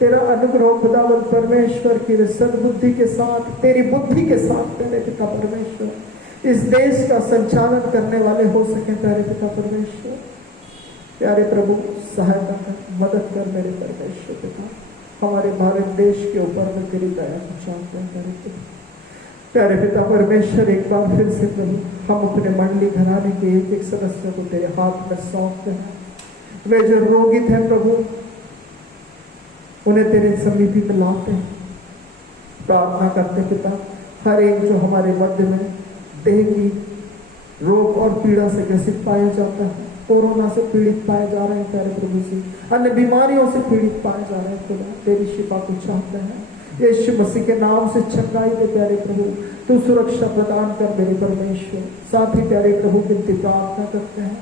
तेरा अनुग्रह खुदावंद परमेश्वर की सद्बुद्धि के साथ, तेरी बुद्धि के साथ प्यारे पिता परमेश्वर इस देश का संचालन करने वाले हो सके। प्यारे पिता परमेश्वर, प्यारे प्रभु सहायता कर, मदद कर मेरे परमेश्वर पिता। हमारे भारत देश के ऊपर में तेरी दया को चाहते हैं प्यारे पिता। प्यारे पिता परमेश्वर, एक बार फिर से प्रभु हम अपने मंडली घराने के एक एक सदस्य को तेरे हाथ में सौंपते हैं। वे जो रोगित हैं प्रभु, उन्हें तेरे समीपी में लाते हैं। प्रार्थना करते पिता, हर एक जो हमारे मध्य में देह की रोग और पीड़ा से ग्रसित पाया जाता है, कोरोना से पीड़ित पाए जा रहे हैं प्यारे प्रभु जी, अन्य बीमारियों से पीड़ित पाए जा रहे हैं खुदा, तेरी शिफा को चाहते हैं। यीशु मसीह के नाम से चंगाई दे प्यारे प्रभु, तू सुरक्षा प्रदान कर मेरे परमेश्वर। साथ ही प्यारे प्रभु विनती प्रार्थना करते हैं,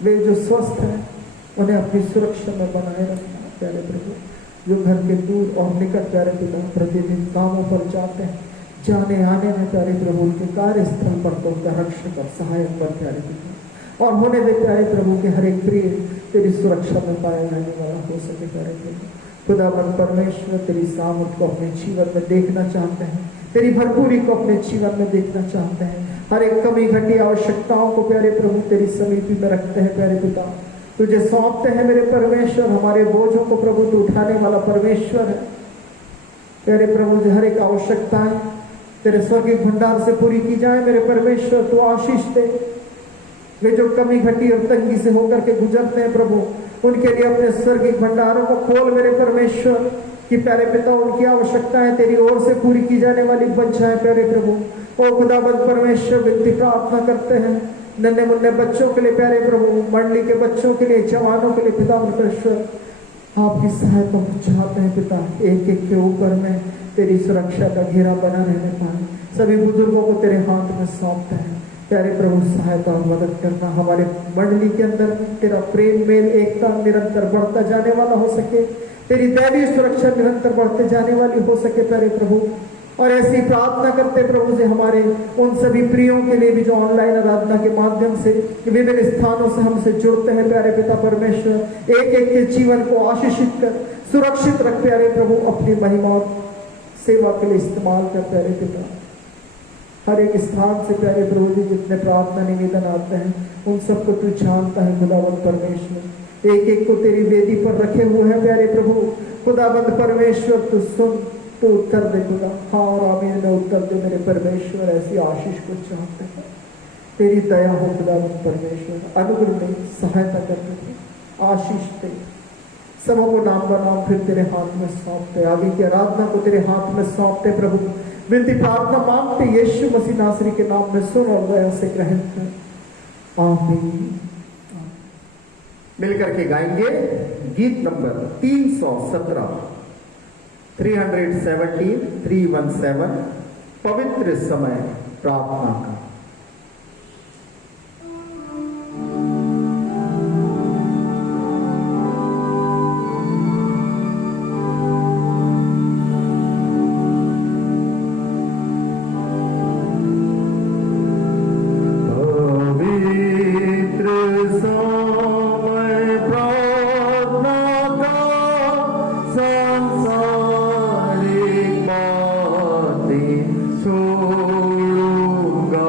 वे जो स्वस्थ हैं उन्हें अपनी सुरक्षा में बनाए रखना प्यारे प्रभु। जो घर के दूर और निकट प्यारे पिता प्रतिदिन कामों पर जाते हैं, जाने आने में प्यारे प्रभु उनके कार्यस्थल पर तो उनका रक्षक और सहायक बन प्यारे पिता, और होने दे प्यारे प्रभु के हर एक प्रिय तेरी सुरक्षा में पाया जाने वाला हो सके प्यारे प्रभु। खुदावन परमेश्वर, तेरी सामर्थ को अपने जीवन में देखना चाहते हैं, तेरी भरपूरी को अपने जीवन में देखना चाहते हैं। हर एक कमी घटी आवश्यकताओं को प्यारे प्रभु तेरी समीपी में रखते हैं प्यारे पिता, तुझे सौंपते हैं मेरे परमेश्वर। हमारे बोझों को प्रभु तू उठाने वाला परमेश्वर है प्यारे प्रभु। हर एक आवश्यकताएं तेरे स्वर्गीय भंडार से पूरी की जाए मेरे परमेश्वर, तू आशीष दे। वे जो कमी घटी और तंगी से होकर के गुजरते हैं प्रभु, उनके लिए अपने स्वर्गीय भंडारों को खोल मेरे परमेश्वर, कि प्यारे पिता उनकी आवश्यकताएं तेरी ओर से पूरी की जाने वाली बन जाए प्यारे प्रभु। ओ खुदाबंद परमेश्वर, विनती प्रार्थना करते हैं नन्हे मुन्ने बच्चों के लिए प्यारे प्रभु, मंडली के बच्चों के लिए, जवानों के लिए पिता परमेश्वर, आपकी सहायता को चाहते हैं पिता। एक एक के ऊपर में तेरी सुरक्षा का घेरा बना रहने पाए। सभी बुजुर्गों को तेरे हाथ में सौंपते हैं प्यारे प्रभु, सहायता और मदद करना। हमारे मंडली के अंदर तेरा प्रेम, मेल, एकता निरंतर बढ़ता जाने वाला हो सके, तेरी दैवीय सुरक्षा निरंतर बढ़ते जाने वाली हो सके प्यारे प्रभु। और ऐसी प्रार्थना करते प्रभु से हमारे उन सभी प्रियों के लिए भी जो ऑनलाइन आराधना के माध्यम से विभिन्न स्थानों से हमसे जुड़ते हैं प्यारे पिता परमेश्वर, एक एक के जीवन को आशीषित कर, सुरक्षित रख प्यारे प्रभु, अपनी महिमा और सेवा के लिए इस्तेमाल कर प्यारे पिता। हर एक स्थान से प्यारे प्रभु जी जितने प्रार्थना निवेदन आते हैं उन सबको तू जानता है खुदावंद परमेश्वर। एक एक को तेरी वेदी पर रखे हुए हैं प्यारे प्रभु। खुदावंद परमेश्वर, तू सुन, तू उत्तर दे खुदा। हाँ और आमीन में उत्तर दे मेरे परमेश्वर। ऐसी आशीष को चाहते हैं, तेरी दया हो खुदावंद परमेश्वर, अनुग्रह दे, सहायता करते, आशीष दे। सबों को नाम का नाम फिर तेरे हाथ में सौंपते, आगे की आराधना को तेरे हाथ में सौंपते प्रभु। विनती प्रार्थना मांगते यीशु मसीह नासरी के नाम में सुन और दया से ग्रहण कर, आमीन। मिलकर के गाएंगे गीत नंबर 317, 317 पवित्र समय प्रार्थना का। छोड़ूंगा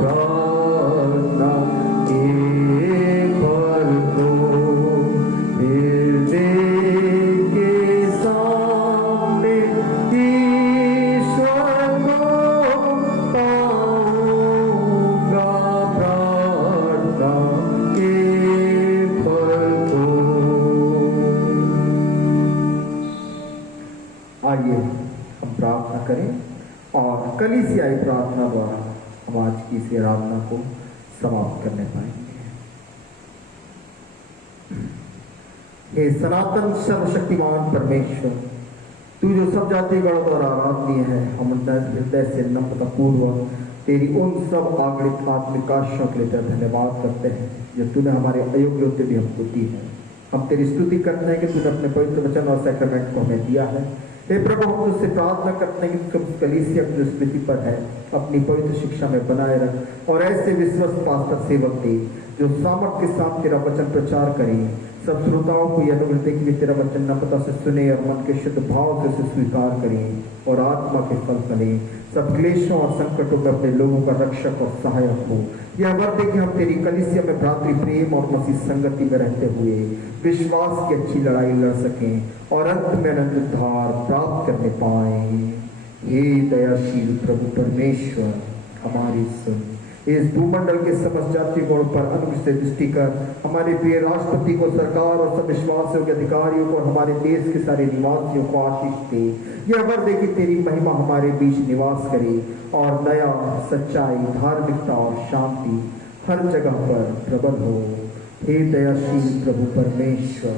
प्रार्थना के फल को हृदय के सामने ईश्वर को पाऊंगा प्रार्थना के फल को। आइए हम प्रार्थना करें और कलीसियाई प्रार्थना द्वारा हम आज की इस आराधना को समाप्त करने पाएंगे। हे सनातन सर्वशक्तिमान परमेश्वर, तू जो सब जाति गणों द्वारा आराधनीय है, हम हृदय से नम्रता पूर्वक तेरी उन सब आगणित आत्मिक आशीषों के लिए तेरा धन्यवाद करते हैं जो तूने हमारे अयोग्य होते भी हमको दी है। हम तेरी स्तुति करते हैं कि तूने अपने पवित्र वचन और सैक्रमेंट को हमें दिया है। हे प्रभु, हम तुझसे प्रार्थना करते हैं कि तुम कलीसिया की जो स्मृति पर है अपनी पवित्र शिक्षा में बनाए रख और ऐसे विश्वस्त पास्टर सेवक दे जो सामर्थ्य के साथ तेरा वचन प्रचार करें। सब श्रोताओं को यह अनुग्रह दे कि तेरा वचन नम्रता से सुने और मन के शुद्ध भाव से उसे स्वीकार करें और आत्मा के फल फलें। सब क्लेशों और संकटों में अपने लोगों का रक्षक और सहायक हो। यह वर दे कि हम तेरी कलीसिया में भ्रातृ प्रेम और मसीह संगति में रहते हुए विश्वास की अच्छी लड़ाई लड़ सकें और अंत में अनंत उद्धार प्राप्त करने पाएं। हे दयाशील प्रभु परमेश्वर, हमारी सुन। इस भूमंडल के समस्त जाति गुण पर अनुग्रह से दृष्टि कर हमारे प्रिय राष्ट्रपति को, सरकार और सब विश्वासियों के अधिकारियों को और हमारे देश के सारे निवासियों को आशीष दे। यह वर दे कि तेरी महिमा हमारे बीच निवास करे और दया, सच्चाई, धार्मिकता और शांति हर जगह पर प्रबल हो। हे दयाशील प्रभु परमेश्वर,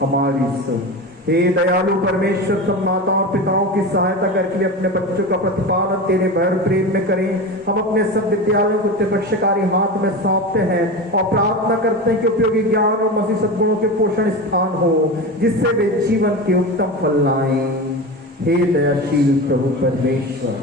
हमारी सुन। हे दयालु परमेश्वर, सब माताओं पिताओं की सहायता करके वे अपने बच्चों का प्रतिपालन तेरे भर प्रेम में करें। हम अपने सब विद्यालयों को तेरे रक्षकारी हाथ में सौंपते हैं और प्रार्थना करते हैं कि उपयोगी ज्ञान और मसीह सद्गुणों के पोषण स्थान हो, जिससे वे जीवन के उत्तम फल लाएं। हे दयाशील प्रभु परमेश्वर,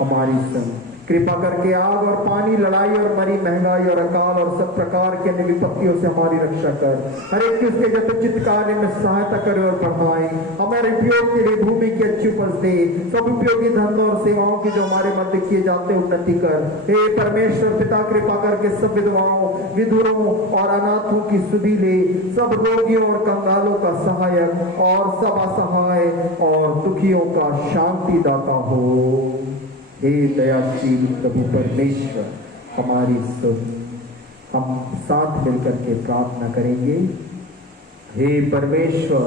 हमारी सुन। कृपा करके आग और पानी, लड़ाई और मरी, महंगाई और अकाल और सब प्रकार के अन्य विपत्तियों से हमारी रक्षा कर। हर एक उसके यथोचित कार्य में सहायता करे और बढ़ाए। हमारे उपयोग के लिए भूमि की अच्छी उपज दे। सब उपयोगी धंधों और सेवाओं की जो हमारे मध्य किए जाते उन्नति कर। हे परमेश्वर पिता, कृपा करके सब विधवाओं, विधुरों और अनाथों की सुधि ले। सब रोगियों और कंगालों का सहायक और सब असहाय और दुखियों का शांति दाता हो। हे दयाशील प्रभु परमेश्वर, हमारी सुन। हम साथ मिलकर के प्रार्थना करेंगे। हे परमेश्वर,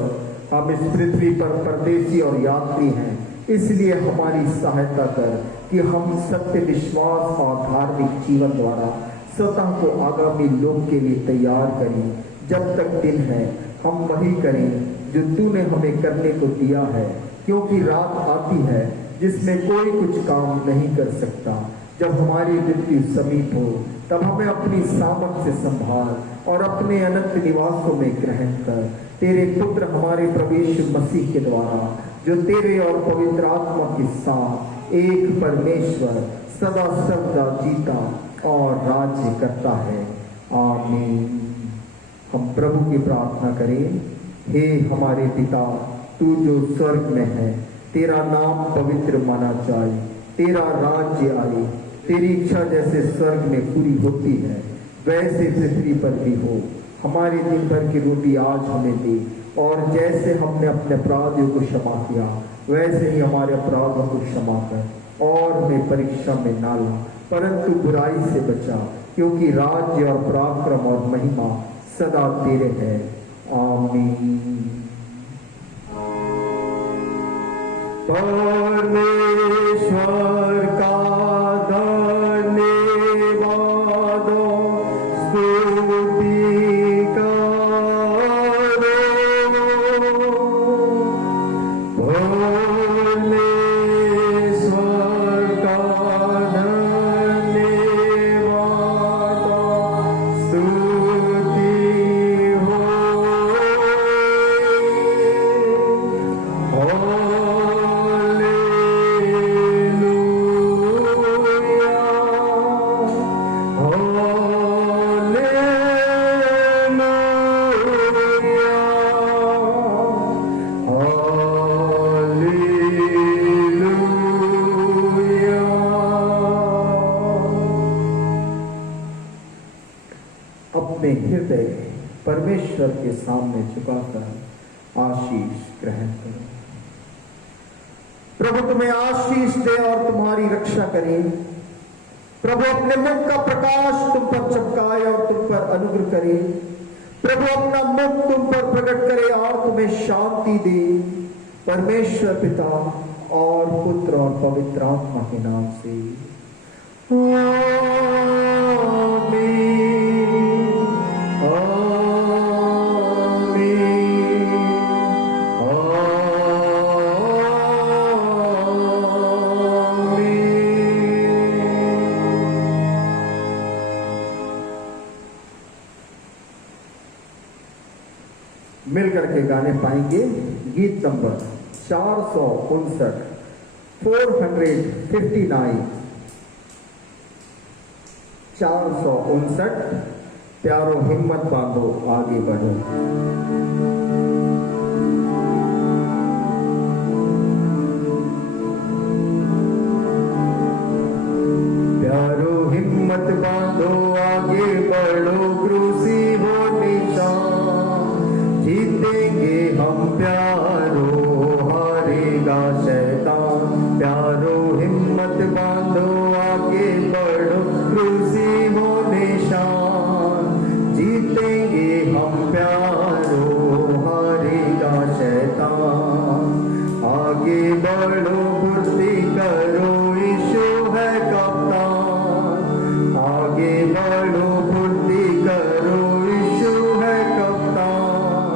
हम इस पृथ्वी पर परदेसी और यात्री हैं, इसलिए हमारी सहायता कर कि हम सत्य, विश्वास और धार्मिक जीवन द्वारा स्वतः को आगामी लोक के लिए तैयार करें। जब तक दिन है हम वही करें जो तूने हमें करने को दिया है, क्योंकि रात आती है जिसमें कोई कुछ काम नहीं कर सकता। जब हमारी मृत्यु समीप हो तब हमें अपनी सामर्थ से संभाल और अपने अनंत निवासों में ग्रहण कर। तेरे पुत्र हमारे प्रवेश मसीह के द्वारा, जो तेरे और पवित्र आत्मा के साथ एक परमेश्वर सदा सर्वदा जीता और राज्य करता है। आमीन। हम प्रभु की प्रार्थना करें। हे हमारे पिता, तू जो स्वर्ग में है, तेरा नाम पवित्र माना जाए, तेरा राज्य आए, तेरी इच्छा जैसे स्वर्ग में पूरी होती है वैसे पृथ्वी पर भी हो। हमारे दिन भर की रोटी आज हमें दे और जैसे हमने अपने अपराधियों को क्षमा किया वैसे ही हमारे अपराधों को क्षमा कर और हमें परीक्षा में ना ला, परंतु बुराई से बचा, क्योंकि राज्य और पराक्रम और महिमा सदा तेरे है। आमीन। परमेश्वर का धन्यवाद, स्तुति करो। परमेश्वर का धन्यवाद, स्तुति हो। Hallelujah. अपने हृदय परमेश्वर के सामने झुकाकर आशीष ग्रहण करो। प्रभु तुम्हें आशीष दे और तुम्हारी रक्षा करे। प्रभु अपने मुख का प्रकाश तुम पर चमकाए और तुम पर अनुग्रह करे। प्रभु अपना मुख तुम पर प्रकट करे और तुम्हें शांति दे। परमेश्वर पिता और पुत्र और पवित्र आत्मा के नाम से मिलकर के गाने पाएंगे गीत नंबर 459 459 प्यारो हिम्मत बांधो आगे बढ़ो। प्यारो हिम्मत बांधो आगे बढ़ो, क्रूसी हो निशान, जीतेंगे हम प्यारो, हारेगा शैतान। प्यारो हिम्मत बांधो आगे बढ़ो, क्रूसी हो निशान, जीतेंगे हम प्यारो, हारेगा शैतान। आगे बढ़ो फुर्ती करो, यीशु है कप्तान। आगे बढ़ो फुर्ती करो, यीशु है कप्तान।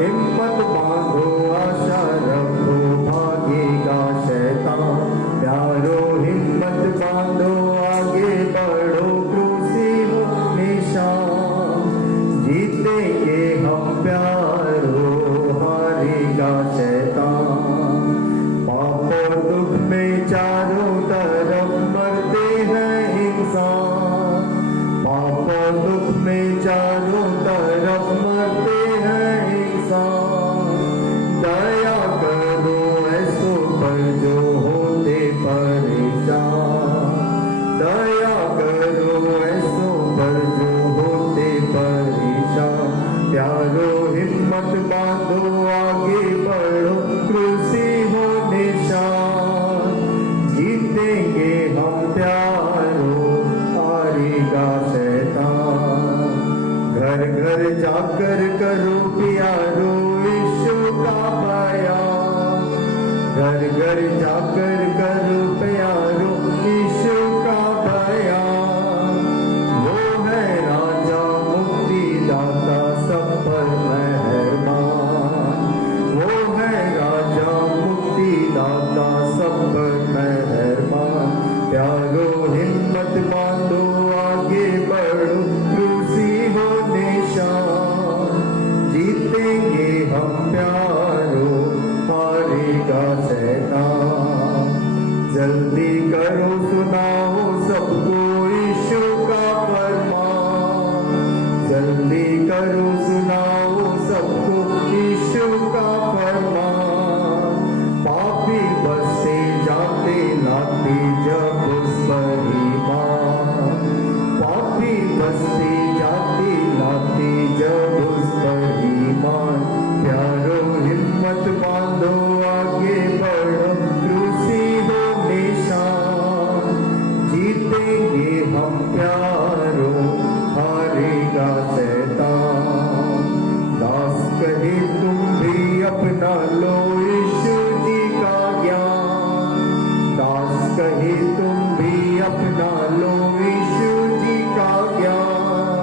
हिम्मत बांधो आशा रखो, भागेगा शैतान। प्यारो हिम्मत बांधो आगे बढ़ो, क्रूसी हो निशान, जीतेंगे हम प्यारो, हारेगा शैतान। पाप और दुख में चारों तरफ मरते हैं इंसान। पाप और दुख में चारों तरफ मरते हैं इंसान। दया करो ऐसों पर जो होते परेशान। दया करो ऐसों पर जो होते परेशान। प्यारो हिम्मत बांधो आगे बढ़ो, क्रूसी हो निशान, जीतेंगे हम प्यारो, हारेगा शैतान। घर घर जाकर करो प्यारो यीशु का बयान। घर घर जाकर करो प्यारो यीशु का बयान। वो है राजा मुक्तिदाता सब पर मेहरबान। वो है राजा मुक्तिदाता सब पर मेहरबान। प्यारो हिम्मत बांधो आगे बढ़ो, क्रूसी हो निशान, जीतेंगे हम प्यारो, हारेगा शैतान। जल्दी करो सुनाओ सबको यीशु का फरमान। जल्दी करो सुनाओ सबको यीशु का फरमान। पापी बसते जाते लाते जब उस पर ईमान। पापी बसते जाते लाते जब उस पर ईमान। प्यारो हिम्मत बांधो आगे बढ़ो, क्रूसी हो निशान, जीतेंगे हम प्यारो, हारेगा शैतान। दास कहे तुम भी अपना लो यीशु जी का ज्ञान। दास कहे तुम भी अपना लो यीशु जी का ज्ञान।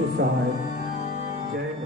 यीशु सहाय। जय